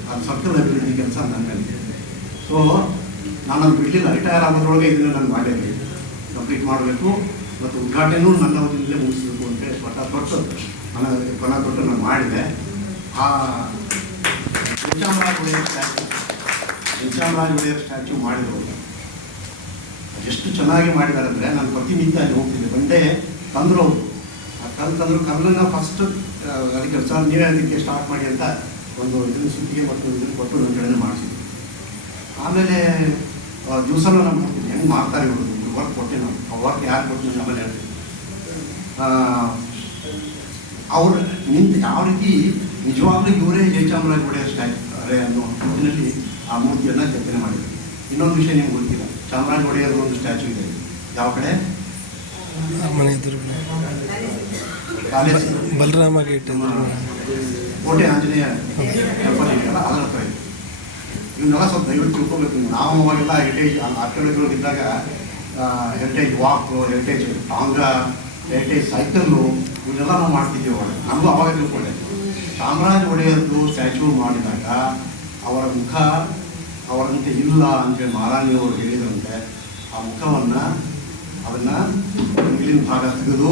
ಅದು ಸರ್ಕಲ್ ಅಭಿವೃದ್ಧಿ ಕೆಲಸ ನನ್ನ ಮೇಲೆ. ಸೊ ನಾನು ಅದು ಬಿಡಲಿಲ್ಲ. ರಿಟೈರ್ ಆಗೋದ್ರೊಳಗೆ ಇದನ್ನು ನಾನು ಮಾಡೇನೆ, ಕಂಪ್ಲೀಟ್ ಮಾಡಬೇಕು ಮತ್ತು ಉದ್ಘಾಟನೆಯೂ ನನ್ನ ಅವಧಿಯಲ್ಲೇ ಮುಗಿಸಬೇಕು ಅಂತೇಳಿ ಪಣ ತೊಟ್ಟು ನಾನು ಮಾಡಿದೆ. ಆ ಜಯಚಾಮರಾಜ್ ಒಡೆಯರ್ ಸ್ಟ್ಯಾಚ್ಯೂ ಮಾಡಿದ್ರು. ಎಷ್ಟು ಚೆನ್ನಾಗಿ ಮಾಡಿದ್ದಾರೆ ಅಂದರೆ, ನಾನು ಪ್ರತಿನಿತ್ಯ ಅಲ್ಲಿ ಹೋಗ್ತಿದ್ದೆ. ಬಂಡೆ ತಂದರು ಅವರು ಕಲ್ಲನ್ನು ಫಸ್ಟ್ ಅದಕ್ಕೆ ಕೆಲಸ ನೀವೇ ಅದಕ್ಕೆ ಸ್ಟಾರ್ಟ್ ಮಾಡಿ ಅಂತ ಒಂದು ಇದನ್ನು ಸುತ್ತಿಗೆ ಮತ್ತು ಇದನ್ನು ಕೊಟ್ಟು ನನ್ನ ಕಡೆನೇ ಮಾಡಿಸಿದ್ವಿ. ಆಮೇಲೆ ದಿವಸನೂ ನಾನು ನೋಡ್ತೀನಿ ಹೆಂಗೆ ಮಾಡ್ತಾರೆ ಇವರು. ವರ್ಕ್ ಕೊಟ್ಟೆ ನಾವು ಆ ವರ್ಕ್ ಯಾರು ಕೊಟ್ಟು ನಾನು ಆಮೇಲೆ ಹೇಳ್ತೀನಿ. ಅವ್ರು ನಿಂತು ಯಾವ ರೀತಿ ನಿಜವಾಗ್ಲೂ ಇವರೇ ಜಯಚಾಮರಾಜ ಒಡೆಯರ್ ಸ್ಟ್ಯಾಚ್ಯೂ ಅನ್ನೋ ಇದರಲ್ಲಿ ಆ ಮೂರ್ತಿಯನ್ನು ಕೆತ್ತನೆ ಮಾಡಿದ್ರು. ಇನ್ನೊಂದು ವಿಷಯ ನಿಮ್ಗೆ ಗೊತ್ತಿಲ್ಲ, ಚಾಮರಾಜ ಒಡೆಯರ್ ಒಂದು ಸ್ಟ್ಯಾಚ್ಯೂ ಇದೆ. ಯಾವ ಕಡೆ? ಕಾಲೇಜ್ ಬಲರಾಮ ಗೇಟ್, ಕೋಟೆ ಆಂಜನೇಯ ಟೆಂಪಲ್ ಇದೆಯಲ್ಲ, ಅದರ ಹತ್ರ ಇದೆ. ಇವನ್ನೆಲ್ಲ ಸ್ವಲ್ಪ ದಯವಿಟ್ಟು ತಿಳ್ಕೊಬೇಕು. ನಾವು ಅವಾಗೆಲ್ಲ ಹೆರಿಟೇಜ್ ಆರ್ಕಿಯಾಲಜಿಗಳಿದ್ದಾಗ heritage walk, heritage tonga, heritage cycle ಇವನ್ನೆಲ್ಲ ನಾವು ಮಾಡ್ತಿದ್ದೀವಿ. ಅವಾಗ ನಮಗೂ ಅವಾಗ ತಿಳ್ಕೊಂಡೆ. ಚಾಮರಾಜ ಒಡೆಯರ್ದು ಸ್ಟ್ಯಾಚ್ಯೂ ಮಾಡಿದಾಗ ಅವರ ಮುಖ ಅವರಂತೆ ಇಲ್ಲ ಅಂತೇಳಿ ಮಹಾರಾಣಿಯವರು ಹೇಳಿದಂತೆ ಆ ಮುಖವನ್ನು ಅದನ್ನು ಮೇಲಿನ ಭಾಗ ತೆಗೆದು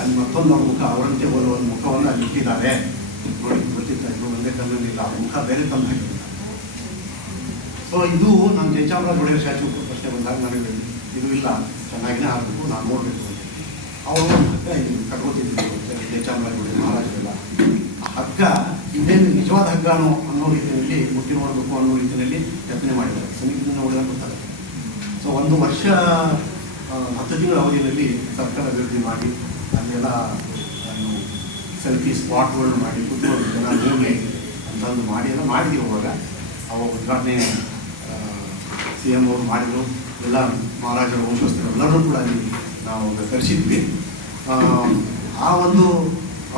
ಅಲ್ಲಿ ಮತ್ತೊಂದು ಅವ್ರ ಮುಖ ಅವರಂತೆ ಹೋದ ಒಂದು ಮುಖವನ್ನು ಅಲ್ಲಿ ಇಟ್ಟಿದ್ದಾರೆ. ನೋಡಿ ಗೊತ್ತಿತ್ತ, ಇದು ಒಂದೇ ಕಲ್ಲಿಲ್ಲ, ಆ ಮುಖ ಬೇರೆ ತಂದು ಹಾಕಿದ್ದಾರೆ. ಸೊ ಇದು ನಾನು ಜಯಚಾಮರಾಜ ಒಡೆಯರ್ ಸ್ಟ್ಯಾಚ್ಯೂ ಪ್ರಶ್ನೆ ಬಂದಾಗ ನನಗೆ ಇದು ಇಲ್ಲ, ಚೆನ್ನಾಗಿನೇ ಆಗಬೇಕು, ನಾನು ನೋಡಬೇಕು ಅಂತ. ಅವರು ಕಟ್ಕೋತಿದ್ರು ಜಯಚಾಮರಾಜ ಒಡೆಯರ್ ಮಹಾರಾಜರೆಲ್ಲ. ಹಗ್ಗ ಇದೇನು ನಿಜವಾದ ಹಗ್ಗನೋ ಅನ್ನೋ ರೀತಿಯಲ್ಲಿ ಮುಟ್ಟಿ ನೋಡಬೇಕು ಅನ್ನೋ ರೀತಿಯಲ್ಲಿ ಕೆತ್ತನೆ ಮಾಡಿದ್ದಾರೆ. ಸಮೀಪದಿಂದ ನೋಡಿದಾಗ ಗೊತ್ತಾಗುತ್ತೆ. ಸೊ 1 ವರ್ಷ 10 ತಿಂಗಳ ಅವಧಿಯಲ್ಲಿ ಸರ್ಕಾರ ಅಭಿವೃದ್ಧಿ ಮಾಡಿ ಅಲ್ಲೆಲ್ಲ ಸೆಲ್ಫಿ ಸ್ಪಾಟ್ಗಳು ಮಾಡಿ ಕೂತ್ಕೊಂಡು ಜನ ನೋಡಲಿ ಅಂತಂದು ಮಾಡಿ ಎಲ್ಲ ಮಾಡಿದ್ದೀವಿ. ಅವಾಗ ಉದ್ಘಾಟನೆ CM ಅವರು ಮಾಡಿದರು. ಎಲ್ಲ ಮಹಾರಾಜರ ವಂಶಸ್ಥರು ಎಲ್ಲರೂ ಕೂಡ ಅಲ್ಲಿ ನಾವು ಕರೆಸಿದ್ವಿ. ಆ ಒಂದು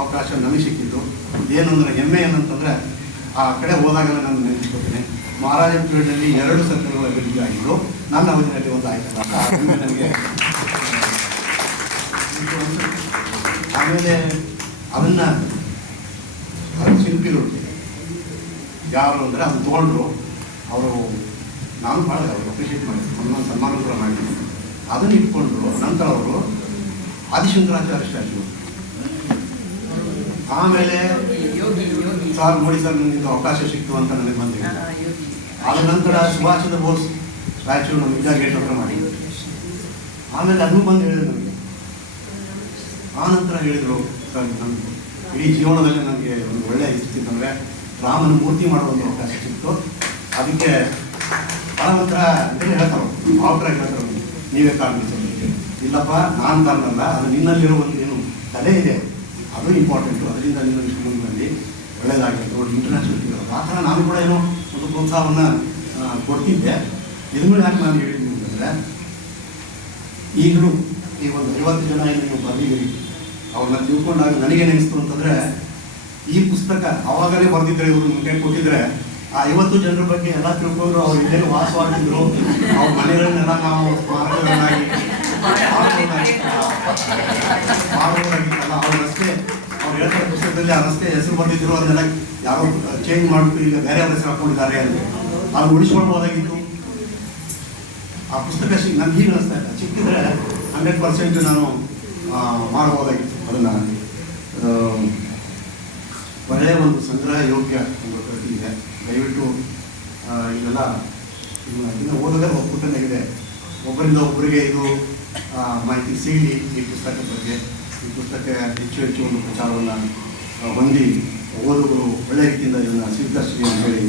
ಅವಕಾಶ ನನಗೆ ಸಿಕ್ಕಿತ್ತು. ಏನು ಅಂದರೆ ಹೆಮ್ಮೆ ಏನಂತಂದರೆ, ಆ ಕಡೆ ಹೋದಾಗೆಲ್ಲ ನಾನು ನೆನೆಸ್ಕೊತೀನಿ, ಮಹಾರಾಜರ ಪೀರಿಯಡ್ನಲ್ಲಿ 2 ಸರ್ಕಲ್ಗಳು ಅಭಿವೃದ್ಧಿ ಆಗಿದ್ದು, ನನ್ನ ಅವಧಿಯಲ್ಲಿ ಒಂದು ಆಯ್ತಲ್ಲ ನನಗೆ. ಆಮೇಲೆ ಅದನ್ನು ಶಿಲ್ಪಿಗಳು ಯಾರು ಅಂದರೆ ಅದನ್ನು ತೊಗೊಂಡ್ರು. ಅವರು ನಾನು ಭಾಳ ಅವ್ರು ಅಪ್ರಿಷಿಯೇಟ್ ಮಾಡಿದ್ರು, ನನ್ನ ಸನ್ಮಾನ ಕೂಡ ಮಾಡಿದ್ರು. ಅದನ್ನು ಇಟ್ಕೊಂಡ್ರು. ನಂತರ ಅವರು ಆದಿಶಂಕರಾಚಾರ್ಯ ಸ್ಟ್ಯಾಚ್ಯೂ. ಆಮೇಲೆ ಸರ್ ನೋಡಿ ಸರ್ ನನಗೆ ಅವಕಾಶ ಸಿಕ್ತು ಅಂತ ನನಗೆ ಬಂದಿದೆ. ಆದ ನಂತರ ಸುಭಾಷ್ ಚಂದ್ರ ಬೋಸ್ ಸ್ಟ್ಯಾಚ್ಯೂ ನಮ್ಮ ಇಂಡಿಯಾ ಗೇಟ್ ಹತ್ರ ಮಾಡಿದ್ರು. ಆಮೇಲೆ ಅದನ್ನು ಬಂದು ಹೇಳಿದ್ರು ನನಗೆ. ಆ ನಂತರ ಹೇಳಿದರು, ಸರ್ ನನ್ನ ಇಡೀ ಜೀವನದಲ್ಲಿ ನನಗೆ ಒಂದು ಒಳ್ಳೆಯ ಇಷ್ಟಿತ್ತಂದರೆ ರಾಮನ ಮೂರ್ತಿ ಮಾಡೋ ಒಂದು ಅವಕಾಶ ಸಿಕ್ತು. ಅದಕ್ಕೆ ಭಾಳ ಒಂಥರ ಅಂತೇಳಿ ಹೇಳ್ತಾರೆ, ಭಾವಕರಾಗಿ ಹೇಳ್ತಾರೆ, ನೀವೇ ಕಾರಣ. ಇಲ್ಲಪ್ಪ ನಾನು ಕಾರಣ ಅಲ್ಲ, ಅದು ನಿನ್ನಲ್ಲಿರೋ ಒಂದು ಏನು ಕಲೆ ಇದೆ ಅದು ಇಂಪಾರ್ಟೆಂಟು, ಅದರಿಂದ ನಿಮ್ಮ ಮುಂದೆ ಒಳ್ಳೆಯದಾಗಿತ್ತು. ನೋಡಿ ಇಂಟರ್ನ್ಯಾಷನಲ್ ಇರೋದು ಆ ಥರ ನಾನು ಕೂಡ ಏನೋ ಒಂದು ಪ್ರೋತ್ಸಾಹವನ್ನು ಕೊಡ್ತಿದ್ದೆ. ಇದನ್ನು ಯಾಕೆ ನಾನು ಹೇಳಿದ್ದೀನಿ ಅಂತಂದರೆ, ಈಗಲೂ ಈ ಒಂದು 50 ಜನ ಏನು ನೀವು ಬರೆದಿದ್ದೀರಿ, ಅವ್ರನ್ನ ತಿಳ್ಕೊಂಡಾಗ ನನಗೇನಿಸ್ತು ಅಂತಂದರೆ, ಈ ಪುಸ್ತಕ ಅವಾಗಲೇ ಬರೆದಿದ್ದರೆ ಇವರು ಮುಂದೆ ಕೊಟ್ಟಿದ್ರೆ ಆ 50 ಜನರ ಬಗ್ಗೆ ಎಲ್ಲ ತಿಳ್ಕೊಂಡ್ರು. ಅವ್ರು ಇಲ್ಲೆಲ್ಲ ವಾಸವಾಗಿದ್ರು, ಅವ್ರ ಮನೆಗಳನ್ನೆಲ್ಲ ನಾವು ಸ್ಮಾರಕಗಳನ್ನಾಗಿ ಮಾಡೋದಾಗಿತ್ತಲ್ಲ. ಅವ್ರ ರಸ್ತೆ ಅವ್ರು ಹೇಳ್ತಾರೆ ಪುಸ್ತಕದಲ್ಲಿ ಆ ರಸ್ತೆ ಹೆಸರು ಬಂದಿದ್ರು, ಅದನ್ನೆಲ್ಲ ಯಾರೋ ಚೇಂಜ್ ಮಾಡಿಬಿಟ್ಟು ಈಗ ಬೇರೆ ಅವ್ರ ಹೆಸರು ಹಾಕ್ಕೊಂಡಿದ್ದಾರೆ ಅಂತ ಅದು ಉಳಿಸ್ಕೊಳ್ಬೋದಾಗಿತ್ತು. ಆ ಪುಸ್ತಕ ನನಗೆ ಹೀಗೆ ಅನಿಸ್ತಾ ಇಲ್ಲ, ಸಿಕ್ಕಿದ್ರೆ 100% ನಾನು ಮಾಡ್ಬೋದಾಗಿತ್ತು. ಅದನ್ನು ಒಳ್ಳೆಯ ಒಂದು ಸಂಗ್ರಹ ಯೋಗ್ಯ ಒಂದು ಕೃತಿ ಇದೆ. ದಯವಿಟ್ಟು ಇದೆಲ್ಲ ಇದನ್ನು ಓದಿದ್ರೆ ಒಪ್ಪುತ್ತನಾಗಿದೆ. ಒಬ್ಬರಿಂದ ಒಬ್ಬರಿಗೆ ಇದು ಮಾಹಿತಿ ಸಿಗಲಿ ಈ ಪುಸ್ತಕದ ಬಗ್ಗೆ. ಈ ಪುಸ್ತಕ ಹೆಚ್ಚು ಒಂದು ಪ್ರಚಾರವನ್ನು ಹೊಂದಿ ಓದುಗರು ಒಳ್ಳೆಯ ರೀತಿಯಿಂದ ಇದನ್ನು ಸ್ವೀಕರಿಸಲಿ ಅಂತೇಳಿ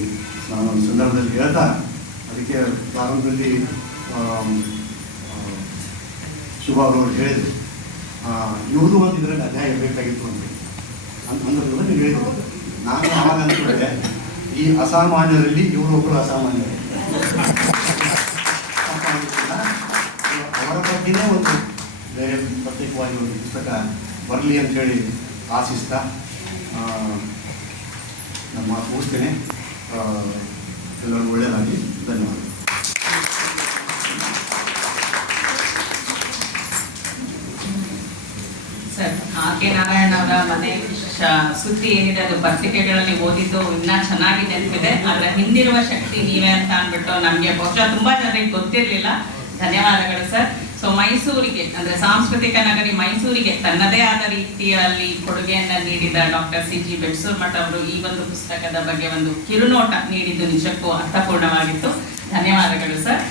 ನಾನು ಒಂದು ಸಂದರ್ಭದಲ್ಲಿ ಹೇಳ್ತಾ, ಅದಕ್ಕೆ ಪ್ರಾರಂಭದಲ್ಲಿ ಶುಭ ಅವರು ಹೇಳಿದರು, ಇವ್ರದ್ದು ಒಂದು ಇದರಲ್ಲಿ ಅಧ್ಯಾಯ ಇರಬೇಕಾಗಿತ್ತು ಅಂತ ಅಂದ್ರಲ್ಲ ನೀವು ಹೇಳಿದ್ರು. ನಾನು ಆವಾಗ ಅಂದ್ಕೊಂಡೆ ಈ ಅಸಾಮಾನ್ಯರಲ್ಲಿ ಇವರೊಬ್ಬರು ಅಸಾಮಾನ್ಯರು. ಅವರ ಬಗ್ಗೆನೇ ಒಂದು ಬೇರೆ ಪ್ರತ್ಯೇಕವಾಗಿ ಒಂದು ಪುಸ್ತಕ ಬರಲಿ ಅಂಥೇಳಿ ಆಶಿಸ್ತಾ ನಮ್ಮ ಮುಗಿಸ್ತೇನೆ. ಎಲ್ಲರಿಗೂ ಒಳ್ಳೆಯದಾಗಿ. ಧನ್ಯವಾದ. ಸರ್, ಆಕೆ ನಾರಾಯಣ ಅವರ ಮನೆ ಸುದ್ದಿ ಏನಿದೆ ಅದು ಪತ್ರಿಕೆಗಳಲ್ಲಿ ಓದಿದ್ದು ಇನ್ನ ಚೆನ್ನಾಗಿ ನೆನಪಿದೆ. ಅದರ ಹಿಂದಿರುವ ಶಕ್ತಿ ನೀವೇ ಅಂತ ಅಂದ್ಬಿಟ್ಟು ನಮಗೆ ಬಹುಶಃ ತುಂಬಾ ಜನರಿಗೆ ಗೊತ್ತಿರಲಿಲ್ಲ. ಧನ್ಯವಾದಗಳು ಸರ್. ಸೊ ಮೈಸೂರಿಗೆ ಅಂದ್ರೆ ಸಾಂಸ್ಕೃತಿಕ ನಗರಿ ಮೈಸೂರಿಗೆ ತನ್ನದೇ ಆದ ರೀತಿಯಲ್ಲಿ ಕೊಡುಗೆಯನ್ನ ನೀಡಿದ ಡಾಕ್ಟರ್ CG ಬೆಟ್ಸೂರ್ಮಠ ಅವರು ಈ ಒಂದು ಪುಸ್ತಕದ ಬಗ್ಗೆ ಒಂದು ಕಿರುನೋಟ ನೀಡಿದ್ದು ನಿಜಕ್ಕೂ ಅರ್ಥಪೂರ್ಣವಾಗಿತ್ತು. ಧನ್ಯವಾದಗಳು ಸರ್.